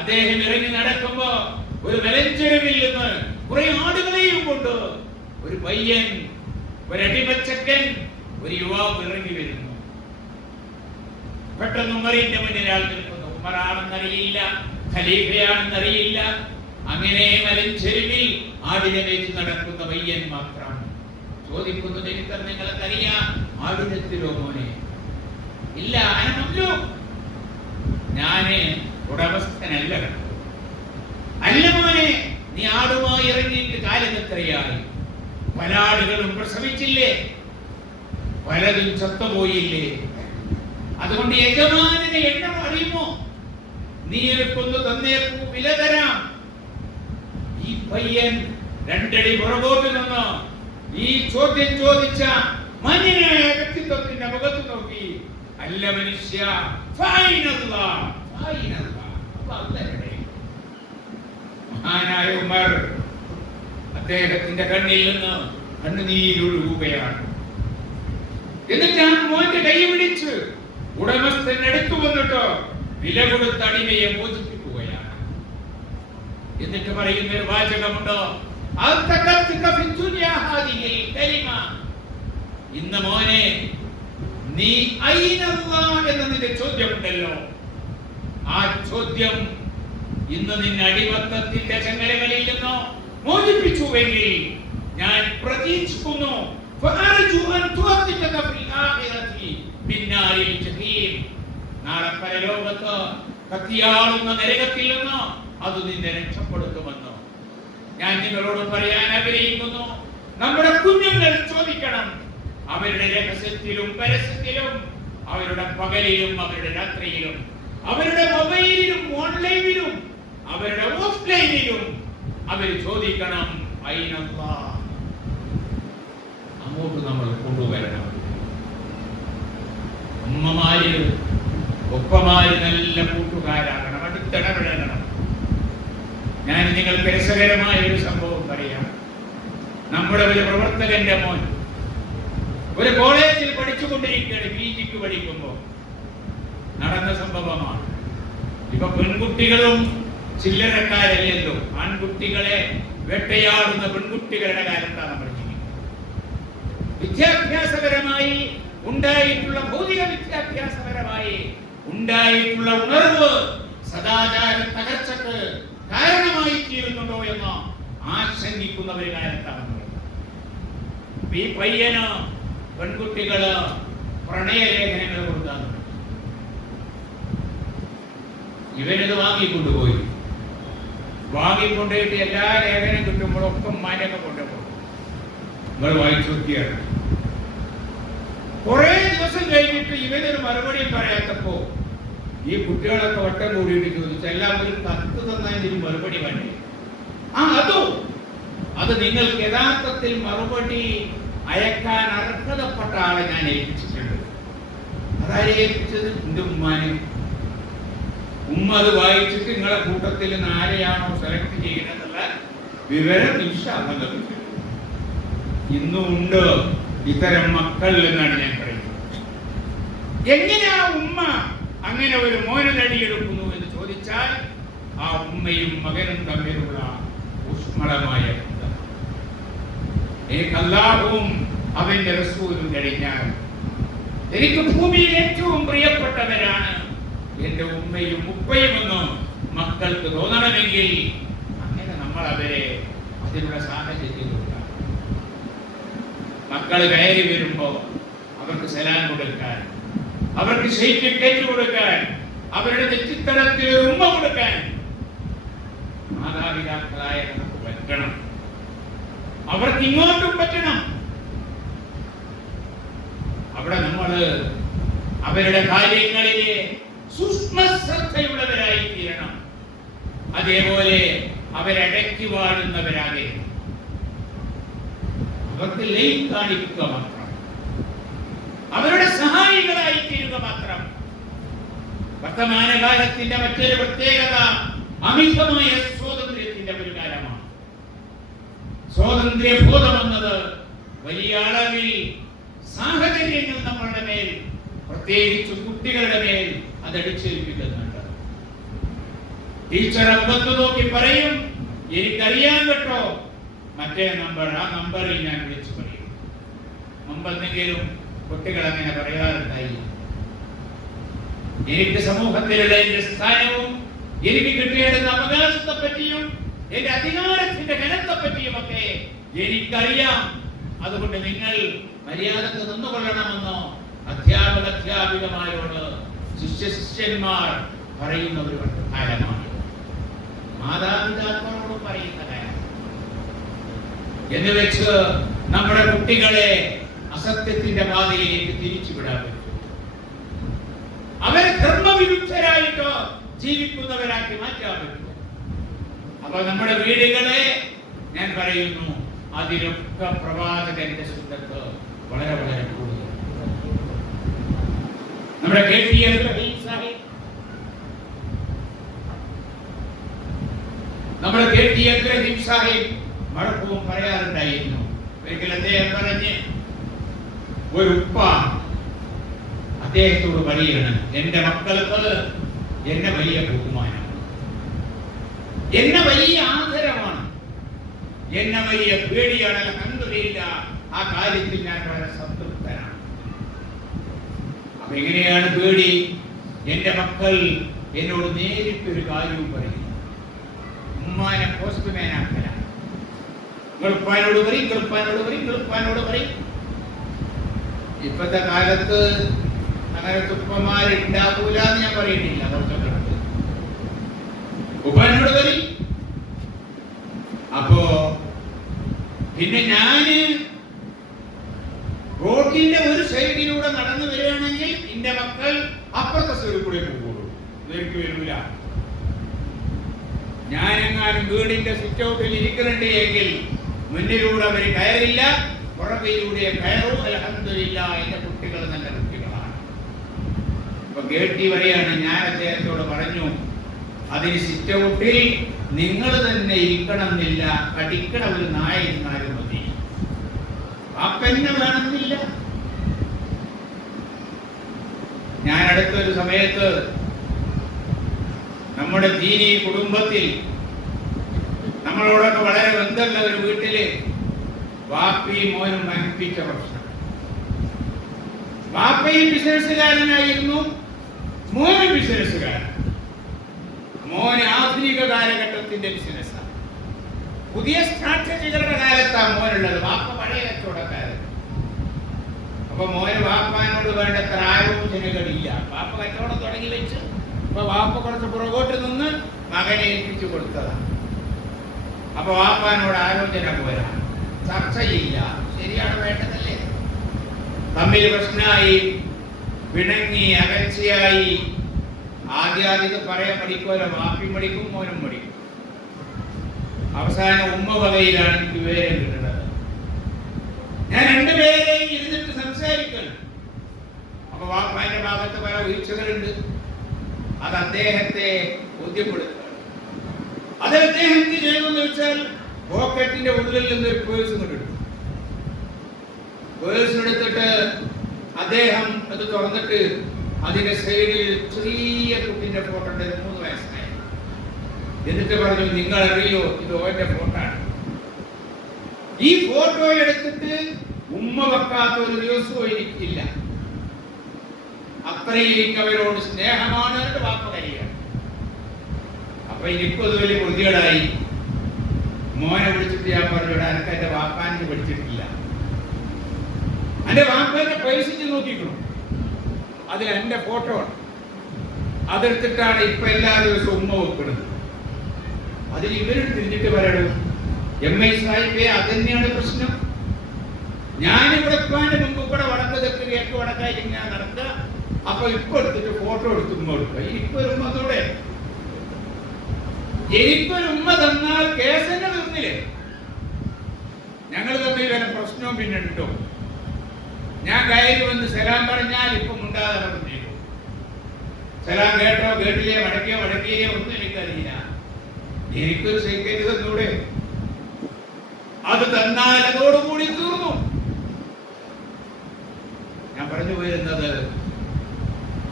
അദ്ദേഹം ഇറങ്ങി നടക്കുമ്പോ ഒരു മലഞ്ചെരുവിൽ നിന്ന് കുറെ ആടുകളെയും കൊണ്ട് ഒരു പയ്യൻ, ഒരടിമച്ചക്കൻ, ഒരു യുവാവ് ഇറങ്ങി വരുന്നു. പെട്ടെന്ന് ഉമറിന്റെ മുന്നിൽ ആൾ നിൽക്കുന്നു. ഉമറാണെന്നറിയില്ല, ഖലീഫയാണെന്നറിയില്ല. അങ്ങനെ മലഞ്ചെരുവിൽ ആടിനെ വെച്ച് നടക്കുന്ന പയ്യൻ മാത്രം. ചോദിക്കുന്നു, ചരിത്രം നിങ്ങൾക്കറിയാം, ആടിനെത്തിരോ മോനെ? ഇല്ല, അനമല്ലോ, ഞാന് ഉടമസ്ഥനല്ല. അല്ല മോനെ, നീ ആടുമായി ഇറങ്ങിയിട്ട് കാലം എത്രയായി? പല ആടുകളും പ്രസവിച്ചില്ലേ, പലതും ചത്തുപോയില്ലേ? അതുകൊണ്ട് യജമാനന്റെ എണ്ണം അറിയുമോ? നീ എനിക്കൊന്ന് തന്നേക്കൂ, വില തരാം. ഈ പയ്യൻ രണ്ടടി പുറകോട്ട് നിന്ന് ഈ ചോദ്യം ചോദിച്ച മാന്യനായ വ്യക്തിത്വത്തിന്റെ മുഖത്ത് നോക്കി, അല്ല മനുഷ്യ, മഹാനായ ഉമർ അദ്ദേഹത്തിന്റെ കണ്ണിൽ നിന്ന് കണ്ണുനീരൊഴുകുകയാണ്. എന്നിട്ട് ആ മോന്റെ കൈ പിടിച്ച് ഉടമസ്ഥൻ എടുത്തു വന്നിട്ട് വില കൊടുത്ത അടിമയെ മോചിപ്പിക്കുകയാണ്. എന്നിട്ട് പറയുന്ന ഒരു വാചകമുണ്ടോ, ഇന്ന് മോനെ നീ എന്ന നിന്റെ ചോദ്യമുണ്ടല്ലോ, ആ ചോദ്യം ഇന്ന് നിന്നെ അടിമത്തത്തിന്റെ ചങ്ങലകളിൽ നിന്നോ മോചിപ്പിച്ചുവെങ്കിൽ ഞാൻ പ്രതീക്ഷിക്കുന്നു നാളെ പരലോകത്ത് കത്തിയാളുന്ന നരകത്തിൽ നിന്ന് അത് നിന്നെ രക്ഷപ്പെടുത്തുമെന്ന് ഞാൻ നിങ്ങളോട് പറയാൻ ആഗ്രഹിക്കുന്നു. നമ്മുടെ കുഞ്ഞുങ്ങൾ ചോദിക്കണം, അവരുടെ രഹസ്യത്തിലും പരസ്യത്തിലും, അവരുടെ പകലിലും അവരുടെ രാത്രിയിലും, അവരുടെ മൊബൈലിലും ഓൺലൈനിലും അവരുടെ ഓഫ്ലൈനിലും അവർ ചോദിക്കണം, അയ്നല്ലാഹ്. അങ്ങോട്ട് നമ്മൾ കൊണ്ടുവരണം. അമ്മമാര് ഒപ്പമാര് നല്ല കൂട്ടുകാരാകണം, അടുത്തിടപെടണം. ഞാൻ നിങ്ങൾക്ക് രസകരമായ ഒരു സംഭവം പറയാം. നമ്മുടെ ഒരു പ്രവർത്തകന്റെ മോൻ ഒരു കോളേജിൽ പഠിച്ചുകൊണ്ടിരിക്കുകയാണ്, PG പഠിക്കുമ്പോ നടന്ന സംഭവമാണ്. ഇപ്പൊ പെൺകുട്ടികളും ചില്ലറക്കാരല്ലല്ലോ, ആൺകുട്ടികളെ വേട്ടയാടുന്ന പെൺകുട്ടികളുടെ കാലത്താണ് നമ്മൾ ജീവിക്കുന്നത്. വിദ്യാഭ്യാസപരമായി ഉണ്ടായിട്ടുള്ള, ഭൗതിക വിദ്യാഭ്യാസപരമായി ഉണ്ടായിട്ടുള്ള ഉണർവ് സദാചാര തകർച്ചക്ക് കാരണമായി തീരുന്നുണ്ടോ എന്ന് ആശങ്കിക്കുന്ന ഒരു കാലത്താണ്. ഈ പയ്യന് പെൺകുട്ടികള് പ്രണയലേഖനങ്ങൾ കൊടുക്കാറുണ്ട്. ഇവനിത് വാങ്ങിക്കൊണ്ടുപോയി. വാങ്ങിക്കൊണ്ടുപോയിട്ട് എല്ലാ ലേഖനം കിട്ടുമ്പോഴൊക്കെ ഉമ്മാനൊക്കെ കൊണ്ടുപോകും. നിങ്ങൾ വായിച്ചു നോക്കിയാണ്. കുറെ ദിവസം കഴിഞ്ഞിട്ട് ഇവനൊരു മറുപടിയും പറയാത്തപ്പോ ഈ കുട്ടികളൊക്കെ വട്ടം കൂടിയിട്ട് ചോദിച്ചു, എല്ലാവരും കത്ത് തന്നതിന് മറുപടി വേണ്ടേ? അത് നിങ്ങൾക്ക് യഥാർത്ഥത്തിൽ മറുപടി അയക്കാൻ അർഹതപ്പെട്ട ആളെ ഞാൻ ഏൽപ്പിച്ചിട്ടുണ്ട്. അതാരെ ഏൽപ്പിച്ചത്? എന്റെ ഉമ്മാനെ. ഉമ്മ അത് വായിച്ചിട്ട് നിങ്ങളെ കൂട്ടത്തിൽ നിന്ന് ആരെയാണോ സെലക്ട് ചെയ്യുന്നതെന്നുള്ള വിവരം നിശ്ചയം ഇന്നും ഉണ്ട് ഇത്തരം മക്കൾ എന്നാണ് ഞാൻ പറയുന്നത്. എങ്ങനെയാ ഉമ്മ അങ്ങനെ ഒരു മോനെ നേടിയെടുക്കുന്നു എന്ന് ചോദിച്ചാൽ, ആ ഉമ്മയും മകനും തമ്മിലുള്ള ഊഷ്മളമായ ബന്ധം. എനിക്ക് അല്ലാഹുവും അവന്റെ റസൂലും കഴിഞ്ഞാൽ എനിക്ക് ഭൂമിയിൽ ഏറ്റവും പ്രിയപ്പെട്ടവരാണ് എന്റെ ഉമ്മയും ഉപ്പയും എന്ന് മക്കൾക്ക് തോന്നണമെങ്കിൽ അങ്ങനെ നമ്മൾ അവരെ അതിനുള്ള സാഹചര്യം കൊടുക്കണം. മക്കൾ കയറി വരുമ്പോ അവർക്ക് സലാം കൊടുക്കാൻ, അവർക്ക് ഷെയ്ക്ക് കൊടുക്കാൻ, അവരുടെ നെറ്റിത്തടത്തിൽ ഉമ്മ കൊടുക്കാൻ മാതാപിതാക്കളായ നമുക്ക് പറ്റണം. അവർക്ക് ഇങ്ങോട്ടും പറ്റണം. അവിടെ നമ്മൾ അവരുടെ കാര്യങ്ങളിലെ സൂക്ഷ്മ ശ്രദ്ധയുള്ളവരായി തീരണം. അതേപോലെ അവരടക്കി വാഴുന്നവരാകരുത്. അവർക്ക് ലൈൻ കാണിക്കുക മാത്രം, അവരുടെ സഹായികളായി തീരുക മാത്രം. വർത്തമാനകാലത്തിന്റെ മറ്റൊരു പ്രത്യേകത അമിതമായ സ്വാതന്ത്ര്യത്തിന്റെ ഒരു കാലമാണ്. സ്വാതന്ത്ര്യബോധം എന്നത് വലിയ അളവിൽ സാഹചര്യങ്ങൾ നമ്മളുടെ മേൽ, പ്രത്യേകിച്ച് കുട്ടികളുടെ മേൽ അതടിച്ചേൽപ്പിക്കുന്നുണ്ട്. ടീച്ചർ അമ്പത്ത് നോക്കി പറയും, എനിക്കറിയാൻ കേട്ടോ മറ്റേ നമ്പർ, ആ നമ്പറിൽ ഞാൻ വിളിച്ചു പറയും. മുമ്പെന്തെങ്കിലും കുട്ടികൾ അങ്ങനെ പറയാറുണ്ടായി. എനിക്ക് സമൂഹത്തിലുള്ള എന്റെ സ്ഥാനവും എനിക്ക് കിട്ടേണ്ടുന്ന അവകാശത്തെ പറ്റിയും എന്റെ അധികാരത്തിന്റെ ഘനത്തെ പറ്റിയും ഒക്കെ എനിക്കറിയാം. അതുകൊണ്ട് നിങ്ങൾ മര്യാദക്ക് നിന്നുകൊള്ളണമെന്നോ അധ്യാപികമാരോട് ശിഷ്യന്മാർ പറയുന്ന ഒരു കാലമാണ്. മാതാപിതാക്കളോട് പറയുന്ന കാര്യം എന്ന് വെച്ച് നമ്മുടെ കുട്ടികളെ അസത്യത്തിന്റെ പാതയിലേക്ക് തിരിച്ചുവിടാൻ പറ്റും. അവരെ ധർമ്മവിരുദ്ധരായിട്ട് ജീവിക്കുന്നവരാക്കി മാറ്റാൻ പറ്റും. അപ്പൊ നമ്മുടെ വീടുകളെ ഞാൻ പറയുന്നു, അതിലൊക്കെ പ്രവാചകന്റെ സുന്നത്ത് വളരെ വളരെ കൂടുതൽ. നമ്മുടെ KT അബ്രഹീം സാഹിബ്, നമ്മുടെ KT അബ്രഹീം സാഹിബ് മടക്കവും പറയാറുണ്ടായിരുന്നു. ഒരിക്കൽ അദ്ദേഹം പറഞ്ഞ്, ഒരു ഉപ്പ അദ്ദേഹത്തോട് പറയണം, എന്റെ മക്കൾക്ക് എന്നെ വലിയ ബഹുമാനം, എന്നെ വലിയ ആദരവാണ്, എന്നെ വലിയ പേടിയാണ്. അൽഹംദുലില്ലാഹ്, ആ കാര്യത്തിൽ ഞാൻ വളരെ സംതൃപ്തനാണ്. അപ്പൊ എങ്ങനെയാണ് പേടി? എന്റെ മക്കൾ എന്നോട് നേരിട്ടൊരു കാര്യവും പറയും, ഉമ്മാനെ പോസ്റ്റ്മാനാക്കല, ഗൾഫാനോട് പറയും, ഗൾഫാനോട് പറയും, ഗൾഫാനോട് പറയും. ഇപ്പത്തെ കാലത്ത് അങ്ങനെ തുപ്പമാരുണ്ടാകൂല എന്ന് ഞാൻ പറയുന്നില്ല. കുറച്ചൊക്കെ ഉപ്പാനോട് പറയും. അപ്പോ പിന്നെ ഞാന് റോഡിന്റെ ഒരു സൈഡിലൂടെ നടന്നു വരികയാണെങ്കിൽ എന്റെ മക്കൾ അപ്പുറത്തെ സൈഡിൽ കൂടെ പോകുള്ളൂ, നേരിട്ട് വരില്ല. ഞാനെങ്ങാനും വീടിന്റെ സ്വിച്ച് ഔട്ടിൽ ഇരിക്കുന്നുണ്ട് എങ്കിൽ മുന്നിലൂടെ അവർ കയറില്ല, പുറകിലൂടെ കയറും. അൽഹംദുലില്ലാഹ്, എന്റെ കുട്ടികൾ നല്ല കുട്ടികളാണ്. അപ്പൊ KT പറയാണ്, ഞാൻ അദ്ദേഹത്തോട് പറഞ്ഞു, അതിന് സിറ്റ് ഔട്ടിൽ നിങ്ങൾ തന്നെ ഇരിക്കണം എന്നില്ല, കടിക്കണ ഒരു നായ ഇരുന്നാലും മതി, അപ്പന്നെ വേണമെന്നില്ല. ഞാൻ അടുത്തൊരു സമയത്ത് നമ്മുടെ ദീനി കുടുംബത്തിൽ നമ്മളോടൊക്കെ വളരെ ബന്ധമുള്ള ഒരു വീട്ടില് വാപ്പയും മോനും മരിപ്പിച്ച പ്രശ്നം. വാപ്പയും ബിസിനസ്സുകാരനായിരുന്നു, മോനും ബിസിനസ്സുകാരൻ. മോന് ആധുനിക കാലഘട്ടത്തിന്റെ ബിസിനസ്സാണ്, പുതിയ സ്ട്രാറ്റജികളുടെ കാലത്താണ് മോനുള്ളത്. വാപ്പ പഴയ കച്ചവടക്കാരൻ. അപ്പൊ മോന് വാപ്പാനോട് വേണ്ടത്ര ആലോചനകളില്ല. വാപ്പ കച്ചവടം തുടങ്ങി വെച്ച് അപ്പൊ വാപ്പ കുറച്ച് പുറകോട്ട് നിന്ന് മകനെ ഏൽപ്പിച്ചു കൊടുത്തതാണ്. അപ്പൊ വാപ്പാനോട് ആലോചന പോരാ, ചർച്ചയില്ല, ശരിയാണ്, വേണ്ടതല്ലേ. തമ്മിൽ പ്രശ്നമായി, പിണങ്ങി, അകർച്ചയായി. ആദ്യം പറയാൻ പഠിക്കുമല്ലോ, വാപ്പി പഠിക്കും, മോനും പഠിക്കും. അവസാനം ഉമ്മ വകയിലാണ് എനിക്ക് വിവരം കിട്ടുന്നത്. ഞാൻ രണ്ടുപേരെയും ഇരുന്നിട്ട് സംസാരിക്കണം. അപ്പൊ വാപ്പാന്റെ ഭാഗത്ത് പല വീഴ്ചകളുണ്ട്, അത് അദ്ദേഹത്തെ ബോധ്യപ്പെടുത്തുക. അത് അദ്ദേഹം എന്ത് ചെയ്യുമെന്ന് വെച്ചാൽ, പോക്കറ്റിന്റെ ഉള്ളിൽ നിന്ന് ഒരു പേഴ്സ് എടുത്തു. പേഴ്സിനെടുത്തിട്ട് അദ്ദേഹം അത് തുറന്നിട്ട് അതിന്റെ സൈഡിൽ ചെറിയ കുട്ടിന്റെ ഫോട്ടോ ഉണ്ട്, 3 വയസ്സായി. എന്നിട്ട് പറഞ്ഞു, നിങ്ങൾ അറിയോ, ഇത് ഓന്റെ ഫോട്ടോ ആണ്. ഈ ഫോട്ടോ എടുത്തിട്ട് ഉമ്മ വെക്കാത്ത ഒരു ദിവസവും എനിക്കില്ല. അത്രയും അവരോട് സ്നേഹമാണ് അവരുടെ വാപ്പ കഴിയുക. അപ്പൊ എനിക്കും അത് വലിയ പൊതികേടായി. മോനെ വിളിച്ചിട്ട് ഞാൻ പറഞ്ഞു, എനിക്ക് എന്റെ വാപ്പാനെ വിളിച്ചിട്ടില്ല, എന്റെ വാപ്പാനെ പൈസ നോക്കിക്കണം, അതിൽ എന്റെ ഫോട്ടോ ആണ്, അതെടുത്തിട്ടാണ് ഇപ്പൊ എല്ലാ ദിവസവും ഉമ്മ വെക്കുന്നത്. അതിൽ ഇവര് തിരിഞ്ഞിട്ട് പറയണു, MI സാഹിബേ അതന്നെയാണ് പ്രശ്നം. ഞാനിവിടെ ഉപ്പാന്റെ മുമ്പ് ഇവിടെ വടക്ക് തെക്ക് കേക്ക് വടക്കായി ഇങ്ങനെ നടക്കുക. അപ്പൊ ഇപ്പൊ എടുത്തിട്ട് ഫോട്ടോ എടുത്ത് ഉമ്മ കൊടുക്കുക. എനിക്കൊരു ഉമ്മ തന്നൂടെ? എനിക്കൊരു ഉമ്മ തന്നാൽ കേസന്നെ തീർന്നില്ലേ? ഞങ്ങൾ തമ്മിൽ വല്ല പ്രശ്നവും പിന്നെ ഉണ്ടോ? ഞാൻ കയറി വന്ന് സലാം പറഞ്ഞാൽ ഇപ്പൊ മുണ്ടാതെ പറഞ്ഞേക്കും. സലാം കേട്ടോ കേട്ടില്ലേ, വടക്കയോ വടക്കിയോ ഒന്നും എനിക്കറിയില്ല. എനിക്കൊരു സൈക്കേറ്റ് തന്നൂടെ? അത് തന്നാൽ അതോടുകൂടി തീർന്നു. ഞാൻ പറഞ്ഞു പോയിരുന്നത്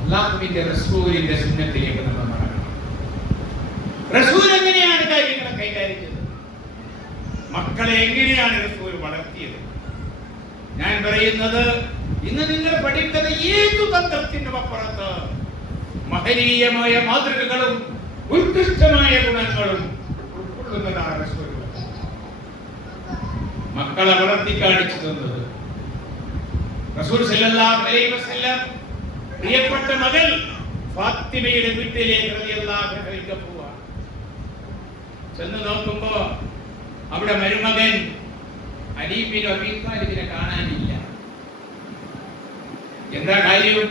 അല്ലാഹുവിന്റെ റസൂലിന്റെ സുന്നത്തിലേക്ക് നമ്മൾ നടക്കണം. റസൂൽ എങ്ങനെയാണ് കാര്യങ്ങളെ കൈകാര്യം ചെയ്തത്? മക്കളെ എങ്ങനെയാണ് റസൂൽ വളർത്തിയത്? ഞാൻ പറയുന്നത്, ഇന്ന് നിങ്ങൾ പഠിക്കുന്ന ഏതു തന്ത്രത്തിന്റെ അപ്പുറത്ത് മഹനീയമായ മാതൃകകളും ഉത്കൃഷ്ടമായ ഗുണങ്ങളും ഉൾക്കൊള്ളുന്നതാണ് റസൂൽ. മക്കളെ വളർത്തി കാണിച്ചു തന്നത് റസൂൽ സല്ലല്ലാഹു അലൈഹി വസല്ലം പ്രിയപ്പെട്ട മകൾ ഫാത്തിമയുടെ വീട്ടിലേക്ക് റളിയല്ലാഹു അൻഹ പോവാ. ചെന്ന് നോക്കുമ്പോ അവിടെ മരുമകൻ അലി ബിൻ അബീ ത്വാലിബിനെ കാണാനില്ല. എന്താ കാര്യം?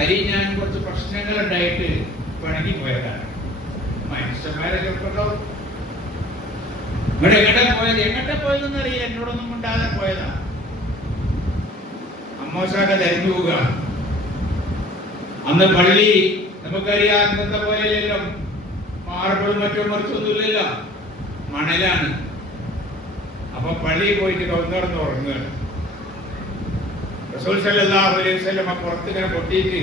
അലി ഞാൻ കുറച്ച് പ്രശ്നങ്ങൾ ഉണ്ടായിട്ട് പിണങ്ങി പോയതാണ്. മനുഷ്യന്മാരൊക്കെ ഉണ്ടാവും. ഇവിടെ എങ്ങോട്ടെ പോയതെന്ന് അറിയില്ല, എന്നോടൊന്നും ഉണ്ടാകാതെ പോയതാ. അമ്മോശാക്ക തെരഞ്ഞു പോവുക. അന്ന് പള്ളി നമുക്കറിയാം, അന്നത്തെ പോലെയല്ലോ, മാർബിളും മറ്റും മറിച്ചൊന്നുമില്ലല്ലോ, മണലാണ്. അപ്പൊ പള്ളിയിൽ പോയിട്ട് കൗന്നറന്ന് ഉറങ്ങുകയാണ്. റസൂൽ സല്ലല്ലാഹു അലൈഹി വസല്ലം പുറത്ത് ഇങ്ങനെ പൊട്ടിയിട്ട്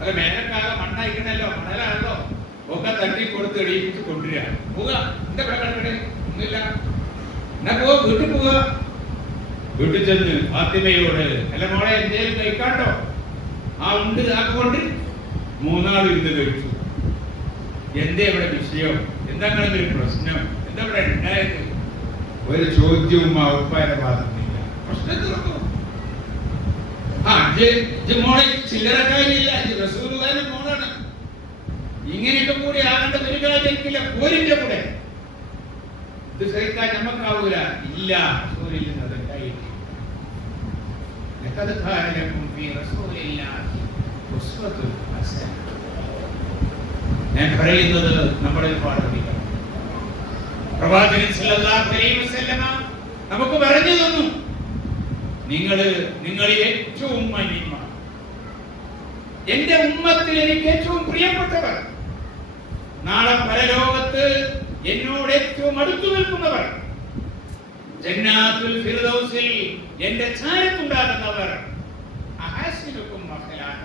അല്ല മേലക്കാകെ മണ്ണായിക്കണല്ലോ, മണലാണല്ലോ, ഒക്കെ തട്ടി കൊടുത്ത് എടീപ്പിച്ച് കൊണ്ടുവരിക. പോവുക, എന്താ കിടക്കണേ, ഒന്നുമില്ല, എന്നാ പോവാ, വീട്ടിൽ പോവുക. വീട്ടിൽ ചെന്ന് ഫാത്തിമയോട്, അല്ല മോളെ എന്തേലും കഴിക്കാണ്ടോ? ആ ഉണ്ട്, ആക്കൊണ്ട് മൂന്നാൾ ഇരുന്ന് കഴിച്ചു. എന്തേ ഇവിടെ വിഷയം? എന്താ ഒരു പ്രശ്നം? എന്താ ഇവിടെ ഉണ്ടായത്? ഒരു ചോദ്യവും ആ ഉപ്പായുടെ ഭാഗത്തില്ല. പ്രശ്നം തീർന്നു. മോളെ ചില്ലറക്കാരില്ല, റസൂലുള്ളാഹിന്റെ മോളാണ്. ഇങ്ങനെയൊക്കെ കൂടി ആകേണ്ട ഒരു കാര്യമില്ല. പോരിന്റെ കൂടെ ഇത് സഹിക്കാൻ നമുക്കാവൂല. ഇല്ല, റസൂലിൽ നിന്ന് അതായിട്ട് ഞാൻ പറയുന്നത് നമ്മുടെ പാഠിക്കണം. പ്രവാചകൻ സല്ലല്ലാഹു അലൈഹി വസല്ലമ നമുക്ക് പറഞ്ഞു തന്നു, നിങ്ങളിൽ ഏറ്റവും മാന്യന്മാർ, എന്റെ ഉമ്മത്തിൽ എനിക്ക് ഏറ്റവും പ്രിയപ്പെട്ടവർ, നാളെ പരലോകത്ത് എന്നോട് ഏറ്റവും അടുത്തു നിൽക്കുന്നവർ, ജന്നാത്തുൽ ഫിർദൗസിൽ എന്റെ ചാരത്തുണ്ടാകുന്നവർ, അഹസിനുക്കും അഖ്ലാഖ,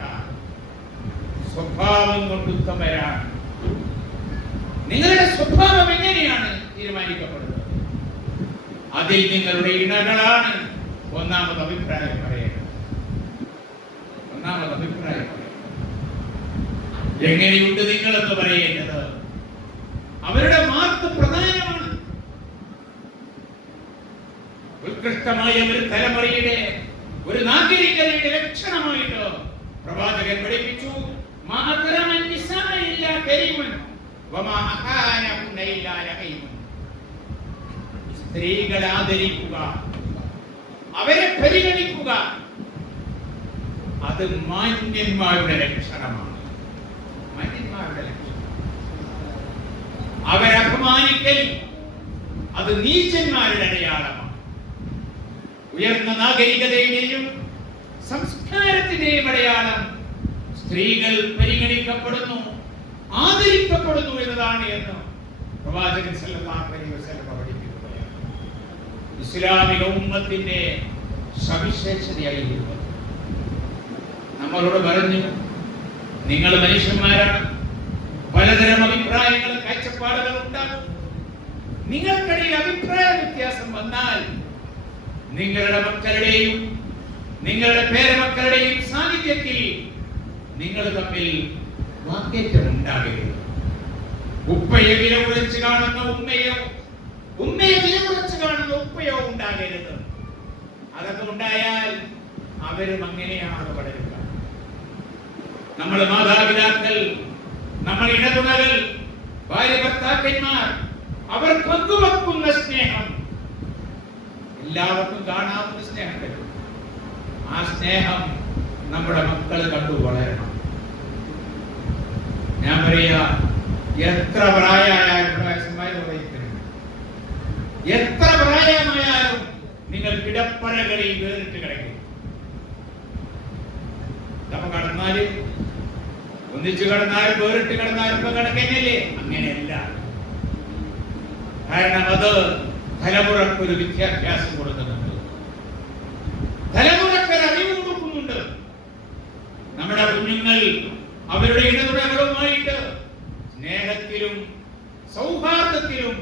സ്വഭാവം കൊണ്ട് ഉത്തമരാണ്. നിങ്ങളുടെ സ്വഭാവം എങ്ങനെയാണ് തീരുമാനിക്കപ്പെടുന്നത്? അതിൽ നിങ്ങളുടെ ഇണകളാണ് ഒന്നാമത് അഭിപ്രായം പറയുന്നത്. എങ്ങനെയുണ്ട് നിങ്ങളെന്ന് പറയേണ്ടത് അവരുടെ മാർക്ക് പ്രധാനമാണ്. ഉത്കൃഷ്ടമായ ഒരു തലമുറയുടെ, ഒരു നാഗരികതയുടെ ലക്ഷണമായിട്ട് പ്രവാചകൻ പഠിപ്പിച്ചു, സ്ത്രീകളെ ആദരിക്കുക, അവരെ പരിഗണിക്കുക, അത് മാന്യന്മാരുടെ ലക്ഷണമാണ്. അവരെ അപമാനിക്കൽ അത് നീചന്മാരുടെ അടയാളമാണ്. ഉയർന്ന നാഗരികതയുടെയും സംസ്കാരത്തിന്റെയും അടയാളം സ്ത്രീകൾ പരിഗണിക്കപ്പെടുന്നു, ആദരിക്കപ്പെടുന്നു എന്നതാണ് എന്ന് പ്രവാചകൻ സല്ലല്ലാഹു അലൈഹി വസല്ലം പഠിപ്പിക്കുകയാണ്. ഇസ്ലാമിക ഉമ്മത്തിന്റെ സവിശേഷതയായിരുന്നു. നമ്മളോട് പറഞ്ഞു, നിങ്ങൾ മനുഷ്യന്മാരാണ്, പലതരം അഭിപ്രായങ്ങളും കാഴ്ചപ്പാടുകളും ഉണ്ടാകും. നിങ്ങൾക്കിടയിൽ അഭിപ്രായ വ്യത്യാസം വന്നാൽ നിങ്ങളുടെ മക്കളുടെയും നിങ്ങളുടെ പേരമക്കളുടെയും സാന്നിധ്യത്തിൽ നിങ്ങൾ തമ്മിൽ വാക്കേറ്റം ഉണ്ടാകരുത്. ഉപ്പയെ വില കുറച്ച് കാണുന്ന ഉമ്മയോ ഉമ്മയെ വില കുറച്ച് കാണുന്ന ഉപ്പയോ ഉണ്ടാകരുത്. അതൊക്കെ ഉണ്ടായാൽ അവരും അങ്ങനെയാണ് വളരുക. നമ്മൾ മാതാപിതാക്കൾ, നമ്മൾ ഇടതുണകൾ, ഭാര്യ ഭർത്താക്കന്മാർ, അവർ പങ്കുവെക്കുന്ന സ്നേഹം എല്ലാവർക്കും കാണാവുന്ന സ്നേഹം കിട്ടും. ആ സ്നേഹം നമ്മുടെ മക്കൾ കണ്ടു വളരണം. ഞാൻ പറയാ, എത്ര പ്രായമായാലും എത്ര പ്രായമായാലും നിങ്ങൾ കിടപ്പറകളിൽ വേറിട്ട് കിടക്കും. നമ്മ കടന്നാല് ഒന്നിച്ചു കടന്നാലും വേറിട്ട് കിടന്നാലും കിടക്കന്നല്ലേ? അങ്ങനെയല്ല. കാരണം അത് തലമുറക്കൊരു വിദ്യാഭ്യാസം കൊടുക്കുന്നുണ്ട്, തലമുറക്കൊരു അറിവ് കൊടുക്കുന്നുണ്ട്. നമ്മുടെ കുഞ്ഞുങ്ങൾ അവരുടെ ഇടതുറകളുമായിട്ട് സ്നേഹത്തിലും സൗഹാർദ്ദത്തിലും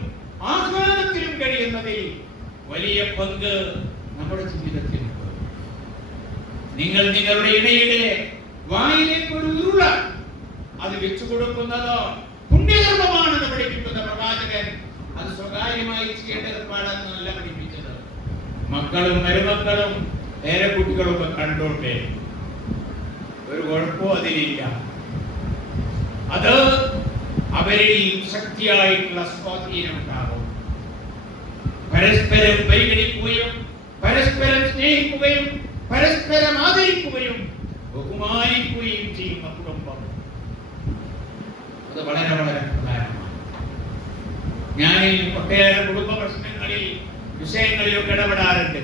ആഹ്ലാദത്തിലും കഴിയുന്നതിൽ വലിയ പങ്ക് നമ്മുടെ ജീവിതത്തിലുണ്ട്. നിങ്ങൾ നിങ്ങളുടെ ഇണയുടെ വായിലേക്ക് ഒരു ഉരുള അത് വെച്ചു കൊടുക്കുന്നത് പുണ്യകർമ്മമാണെന്ന് പഠിപ്പിക്കുന്ന പ്രവാചകൻ അത് സ്വകാര്യമായി ചെയ്യേണ്ട ഏർപ്പാടെന്നല്ല പഠിപ്പിച്ചത്. മക്കളും മരുമക്കളും പേരക്കുട്ടികളും ഒക്കെ കണ്ടോട്ടെ, ഒരു കുഴപ്പവും അതിലില്ല. അത് അവരിൽ ശക്തിയായിട്ടുള്ള സ്വാധീനം ഉണ്ടാകും. പരസ്പരം പരിഗണിക്കുകയും പരസ്പരം സ്നേഹിക്കുകയും പരസ്പരം ആദരിക്കുകയും ബഹുമാനിക്കുകയും ചെയ്യുന്ന കുടുംബം അത് വളരെ വളരെ പ്രധാനമാണ്. ഞാൻ ഒട്ടേറെ കുടുംബ പ്രശ്നങ്ങളിൽ വിഷയങ്ങളിലൊക്കെ ഇടപെടാറുണ്ട്.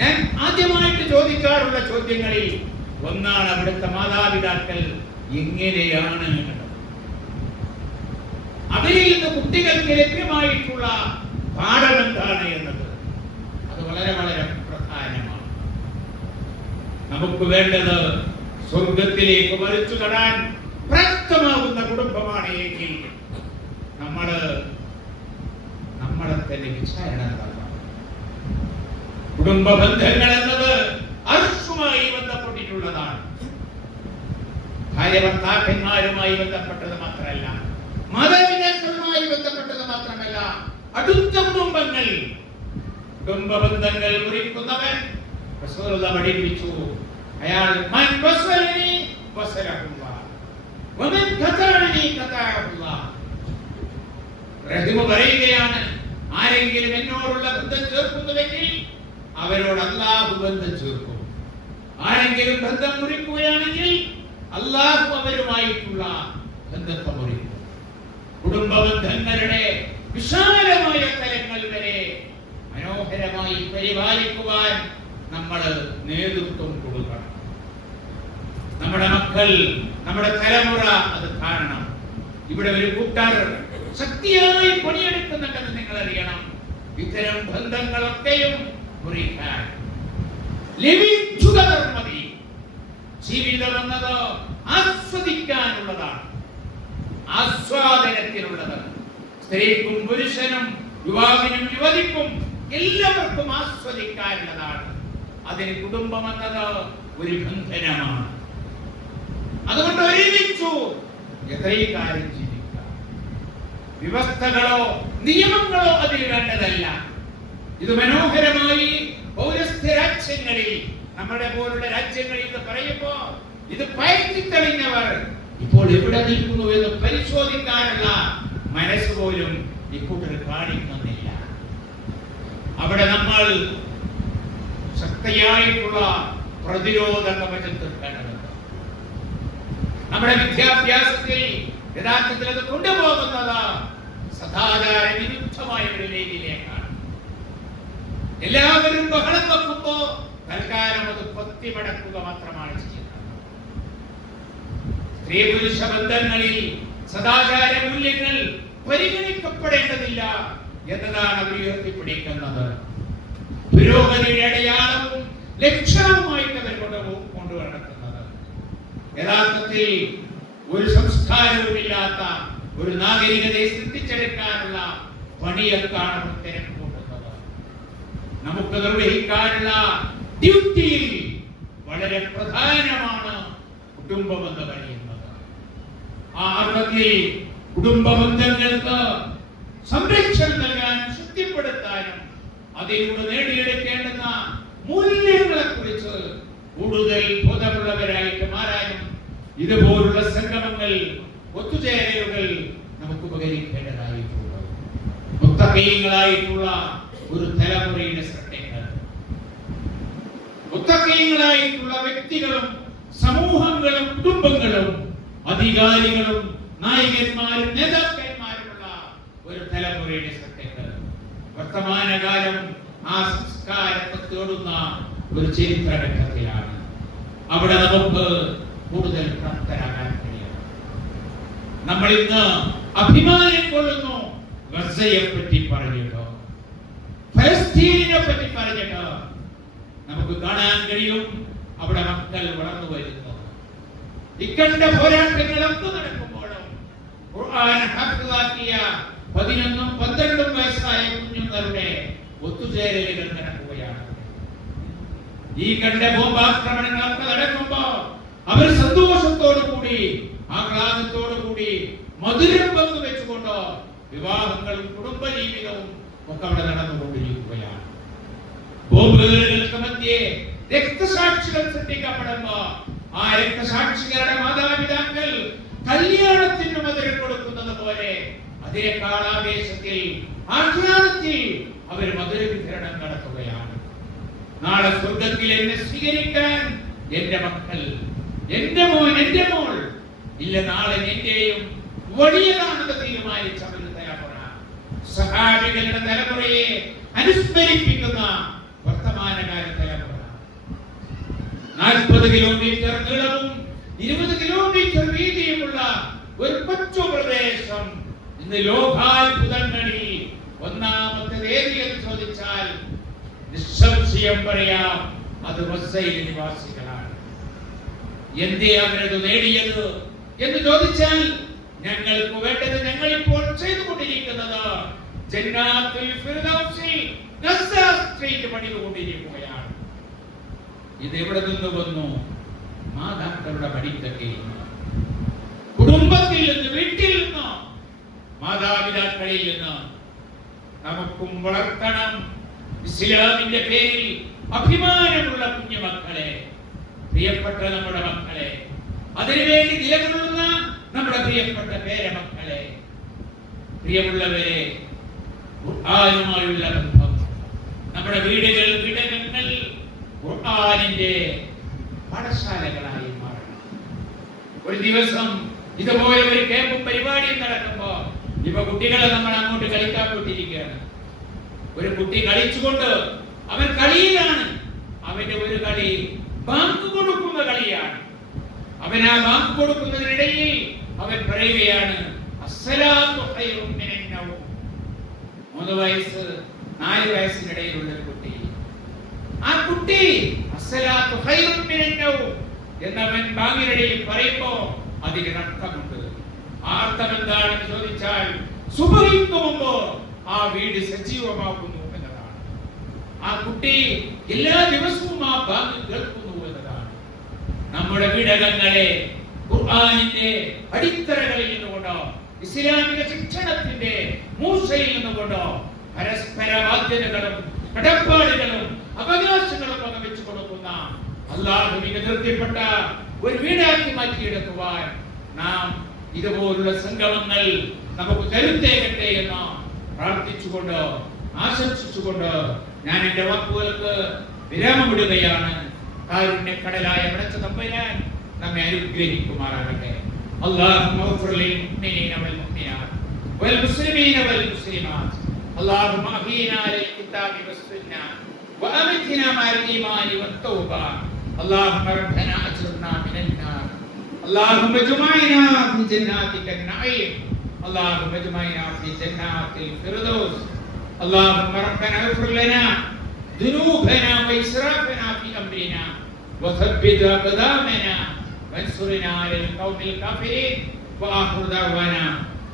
ഞാൻ ആദ്യമായിട്ട് ചോദിക്കാറുള്ള ചോദ്യങ്ങളിൽ ഒന്നാണ് അവിടുത്തെ മാതാപിതാക്കൾ എങ്ങനെയാണ്, അവരിൽ നിന്ന് കുട്ടികൾക്ക് ലഭ്യമായിട്ടുള്ള പാഠം എന്താണ് എന്നത്. അത് വളരെ വളരെ പ്രധാനമാണ്. നമുക്ക് വേണ്ടത് സ്വർഗത്തിലേക്ക് വലിച്ചു കടാൻ പ്രാപ്തമാകുന്ന കുടുംബമാണ് എങ്കിൽ നമ്മളെ തന്നെ വിചാരണ നടത്തണം. കുടുംബ ബന്ധങ്ങൾ എന്നത് അർഷുമായി ബന്ധപ്പെട്ടിട്ടുള്ളതാണ്. ഭാര്യ ഭർത്താക്കന്മാരുമായി ബന്ധപ്പെട്ടത് മാത്രമല്ല, മാതാപിതാക്കളുമായി ബന്ധപ്പെട്ടത് മാത്രമല്ല, അടുത്ത കുടുംബങ്ങൾ, കുടുംബ ബന്ധങ്ങൾ മുറിക്കുന്നവൻ റസൂലുള്ളാഹി പഠിപ്പിച്ചു, അയാൾ മൻ വസലനി വസലഹുല്ലാഹ് വമൻ ഖതഅനി ഖതഅഹുല്ലാഹ്. റഹീം പറയുകയാണ്, ആരെങ്കിലും എന്നോടുള്ള ബന്ധം ചേർക്കുന്നുവെങ്കിൽ അവരോട് അല്ലാഹു ബന്ധം ചേർക്കും. ആരെങ്കിലും ബന്ധം മുറിക്കുകയാണെങ്കിൽ അല്ലാഹു അവരുമായിട്ടുള്ള ബന്ധത്തെ മുറിക്കും. കുടുംബ ബന്ധങ്ങളുടെ വിശാലമായ തലങ്ങൾ വരെ മനോഹരമായി പരിപാലിക്കുവാൻ നമ്മൾ നേതൃത്വം കൊടുക്കണം. നമ്മുടെ മക്കൾ, നമ്മുടെ തലമുറ അത് കാണണം. ഇവിടെ ഒരു കൂട്ടർ ശക്തിയായി പണിയെടുക്കുന്നുണ്ടെന്ന് നിങ്ങൾ അറിയണം. ഇത്തരം ബന്ധങ്ങളൊക്കെയും മുറിക്കാൻ ലഭിച്ചുകതർ മതി. ജീവിതം എന്നത് ആസ്വദിക്കാനുള്ളതാണ്, ആസ്വാദനത്തിനുള്ളത്. സ്ത്രീക്കും പുരുഷനും യുവാവിനും യുവതിക്കും എല്ലാവർക്കും ആസ്വദിക്കാനുള്ളതാണ്. അതിന് കുടുംബം എന്നത് ഒരു ബന്ധനമാണ്. അതുകൊണ്ട് ഒരുമിച്ചു എത്രയും കാര്യം ജീവിക്കാം. വ്യവസ്ഥകളോ നിയമങ്ങളോ അതിൽ വേണ്ടതല്ല. ഇത് മനോഹരമായി പൗരസ്ത്യ രാജ്യങ്ങളിൽ, നമ്മുടെ പോലുള്ള രാജ്യങ്ങളിൽ ഇത് പറയുമ്പോ ഇത് പയറ്റിത്തെളിഞ്ഞവർ ഇപ്പോൾ എവിടെ നിൽക്കുന്നു എന്ന് പരിശോധിക്കാനുള്ള മനസ്സ് പോലും ഇക്കൂട്ടർ കാണിക്കുന്നില്ല. അവിടെ നമ്മൾ ശക്തിയായിട്ടുള്ള പ്രതിരോധ കവചം തീർക്കേണ്ടതുണ്ട്. നമ്മുടെ വിദ്യാഭ്യാസത്തിൽ യഥാർത്ഥത്തിൽ അത് കൊണ്ടുപോകുന്നത് സദാചാര വിരുദ്ധമായ ഒരു രീതിയിലേക്കാണ്. എല്ലാവരും ബഹളം വെക്കുമ്പോ തൽക്കാലം അത് പൊത്തിമടക്കുക മാത്രമാണ് ചെയ്യുന്നത്. സ്ത്രീ പുരുഷ ബന്ധങ്ങളിൽ സദാചാര മൂല്യങ്ങൾ പരിഗണിക്കപ്പെടേണ്ടതില്ല എന്നതാണ് അവർ ഉയർത്തിപ്പിടിക്കുന്നത്. പുരോഗതിയുടെ അടയാളവും ലക്ഷണവുമായിട്ട് അവർ കൊണ്ടുനടക്കുന്നത്. യഥാർത്ഥത്തിൽ ഒരു സംസ്കാരവുമില്ലാത്ത ഒരു നാഗരികതയെ സൃഷ്ടിച്ചെടുക്കാനുള്ള പണിയൊക്കെയാണ് തിരക്ക് കൂട്ടുന്നത്. നമുക്ക് നിർവഹിക്കാനുള്ള ഡ്യൂട്ടിയിൽ വളരെ പ്രധാനമാണ് കുടുംബം എന്ന് പറയുന്നത്. ആ അർത്ഥത്തിൽ കുടുംബ ബന്ധങ്ങൾക്ക് സംരക്ഷണം നൽകാനും ശക്തിപ്പെടുത്താനും അതിലൂടെ നേടിയെടുക്കേണ്ടുന്ന മൂല്യങ്ങളെ കുറിച്ച് കൂടുതൽ ബോധമുള്ളവരായിട്ട് മാറാനും ഇതുപോലുള്ള സംഗമങ്ങൾ, ഒത്തുചേരലുകൾ നമുക്ക് ഉപകരിക്കേണ്ടതായിട്ടുണ്ട്. മുത്തഖീങ്ങളായിട്ടുള്ള ഒരു തലമുറയുടെ ശ്രദ്ധകൾ, മുത്തഖീങ്ങളായിട്ടുള്ള വ്യക്തികളും സമൂഹങ്ങളും കുടുംബങ്ങളും അധികാരികളും നായകന്മാരും നേതാക്കന്മാരുമുള്ള ഒരു തലമുറയുടെ ശ്രദ്ധകൾ വർത്തമാനകാലം ആ സംസ്കാരത്തെ തേടുന്ന ഒരു ചരിത്രഘട്ടത്തിലാണ്. അവിടെ നമുക്ക് കൂടുതൽ പ്രാപ്തരാകാൻ കഴിയണം. നമ്മൾ ഇന്ന് അഭിമാനം കൊള്ളുന്നു ഗസയെ പറ്റി പറഞ്ഞിട്ടോ, ഫലസ്തീനെ പറ്റി പറഞ്ഞിട്ടോ. നമുക്ക് കാണാൻ കഴിയും അവിടെ മക്കൾ വളർന്നു വരുന്നു. ഇക്കണ്ട പോരാട്ടങ്ങളൊക്കെ നടക്കുമ്പോഴും ഖുർആൻ ഹഫ്ളാക്കിയ 11ഉം 12ഉം വയസ്സായ കുഞ്ഞുങ്ങളുടെ ഒത്തുചേരലുകൾ നടക്കുകയാണ്. ഈ കണ്ട ബോംബാക്രമണങ്ങളൊക്കെ നടക്കുമ്പോ അവർ സന്തോഷത്തോടു കൂടി, ആഹ്ലാദത്തോടു കൂടി, മധുരം പങ്കുവെച്ചുകൊണ്ടോ വിവാഹങ്ങളും കുടുംബജീവിതവും ഒക്കെ അവിടെ നടന്നുകൊണ്ടിരിക്കുകയാണ്. ബോംബുകൾക്ക് മധ്യേ രക്തസാക്ഷികൾ സൃഷ്ടിക്കപ്പെടുമ്പോ ആ രക്തസാക്ഷികളുടെ മാതാപിതാക്കൾ കല്യാണത്തിന് മധുരം കൊടുക്കുന്നത് പോലെ അതിനേക്കാൾ ആവേശത്തിൽ, ആഹ്ലാദത്തിൽ അവർ മധുര വിതരണം നടത്തുകയാണ്. നാളെ സ്വർഗത്തിൽ എന്നെ സ്വീകരിക്കാൻ എന്റെ മക്കൾ, എന്റെ മോൻ, എന്റെ മോൾ ഇല്ല, നാളെ എന്റെയും വലിയതാണെന്ന് തീരുമാനിച്ച ഒരു തലമുറ, സഹാബികളുടെ തലമുറയെ അനുസ്മരിപ്പിക്കുന്ന വർത്തമാനകാല തലമുറ. 40 കിലോമീറ്റർ നീളവും 20 കിലോമീറ്റർ വീതിയുമുള്ള ഒരു കൊച്ചു പ്രദേശം ഇന്ന് ലോകാത്ഭുതങ്ങളിൽ ഒന്നാമത്തെ വേദിയെന്ന് ചോദിച്ചാൽ നിസ്സംശയം പറയാം, അത് ഗസയിലെ നിവാസികളാണ്. എന്തേ അവരത് നേടിയത് എന്ന് ചോദിച്ചാൽ ഞങ്ങൾക്ക് വേണ്ടത് ഞങ്ങൾ ഇപ്പോൾ ചെയ്തുകൊണ്ടിരിക്കുന്നത് ജന്നാത്തുൽ ഫിർദൗസിൽ ഗസ സ്ട്രീറ്റ് പണിതുകൊണ്ടിരിക്കുകയാണ്. ഇത് എവിടെ നിന്ന് വന്നു? മാതാക്കളുടെ പടിക്കകയിൽ, കുടുംബത്തിൽ നിന്ന്, വീട്ടിൽ നിന്ന്, മാതാപിതാക്കളിൽ നിന്ന്. നമുക്കും വളർത്തണം ഇസ്ലാമിന്റെ പേരിൽ അഭിമാനമുള്ള കുഞ്ഞുമക്കളെ, പ്രിയപ്പെട്ട നമ്മുടെ മക്കളെ, അതിനുവേണ്ടി നിലകൊള്ളുന്ന നമ്മുടെ പ്രിയപ്പെട്ട പേരമക്കളെ. പ്രിയമുള്ളവരെ, ഖുർആനുമായുള്ള ബന്ധം നമ്മുടെ വീടുകൾ, വിടകങ്ങൾ ഖുർആനിന്റെ പാഠശാലകളായി മാറണം. ഒരു ദിവസം ഇതുപോലെ ഒരു ക്യാമ്പും പരിപാടിയും നടക്കുമ്പോ ഇപ്പൊ കുട്ടികളെ നമ്മൾ അങ്ങോട്ട് കളിക്കാൻ പോയിട്ടിരിക്കുകയാണ്. ഒരു കുട്ടി കളിച്ചുകൊണ്ട്, അവൻ കളിയിലാണ്. അവന്റെ ഒരു കളി ബാങ്ക് കൊടുക്കുന്ന കളിയാണ്. അവൻ ആ ബാങ്ക് കൊടുക്കുന്നതിനിടയിൽ അവൻ പറയുകയാണ്, അസ്സലാത്തു ഖൈറും മിനൻ നൗം. 3 വയസ്സ് 4 വയസ്സിനിടയിലുള്ള ഒരു കുട്ടി. ആ കുട്ടി അസ്സലാത്തു ഖൈറും മിനൻ നൗം എന്നവൻ ബാങ്കിനിടയിൽ പറയുമ്പോ അതിന് അർത്ഥമുണ്ട്. ആ അർത്ഥം എന്താണെന്ന് ചോദിച്ചാൽ സുബഹിക്ക് മുമ്പ് ആ വീട് സജീവമാകുന്നു എന്നതാണ്. ആ കുട്ടി എല്ലാ ദിവസവും ആ ബാങ്ക് കേൾക്കുന്നു എന്നതാണ്. നമ്മുടെ വീടകങ്ങളെ ഖുർആനിന്റെ അടിത്തറകളിൽ നിന്നുകൊണ്ടോ, ഇസ്ലാമിക ശിക്ഷണത്തിന്റെ മൂസയിൽ നിന്നുകൊണ്ടോ പരസ്പര ബാധ്യതകളും കടപ്പാടുകളും അവകാശങ്ങളും പങ്കുവെച്ചു കൊടുക്കുന്ന അല്ലാഹുവിന്റെ തൃപ്തിപ്പെട്ട ഒരു വീടാക്കി മാറ്റിയെടുക്കുവാൻ നാം ഇതുപോലുള്ള സംഗമങ്ങൾ നമുക്ക് കരുത്തേകട്ടെ എന്ന് പ്രാർത്ഥിച്ചുകൊണ്ട്, ആശംസിച്ചുകൊണ്ട് ഞാൻ എന്റെ വാക്കുകൾക്ക് വിരാമമിടുകയാണ്. കാരുണ്യക്കടലായ പടച്ച തമ്പുരാൻ നമ്മെ അനുഗ്രഹിക്കുമാറാകട്ടെ. اللهم اغفر للمؤمنين والمؤمنات والمسلمين والمسلمات. اللهم احينا على الكتاب والسنه وامتنا مع الايمان والتوبه. اللهم ربنا اجرنا من النار. اللهم اجمعنا في جناتك النعيم. اللهم اجمعنا في جنات الفردوس. اللهم ربنا اغفر لنا ذنوبنا واسرافنا في امرنا وثبت اقدامنا وانصرنا على القوم الكافرين. واخر دعوانا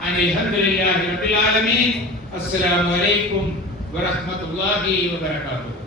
ان الحمد لله رب العالمين. السلام عليكم ورحمه الله وبركاته.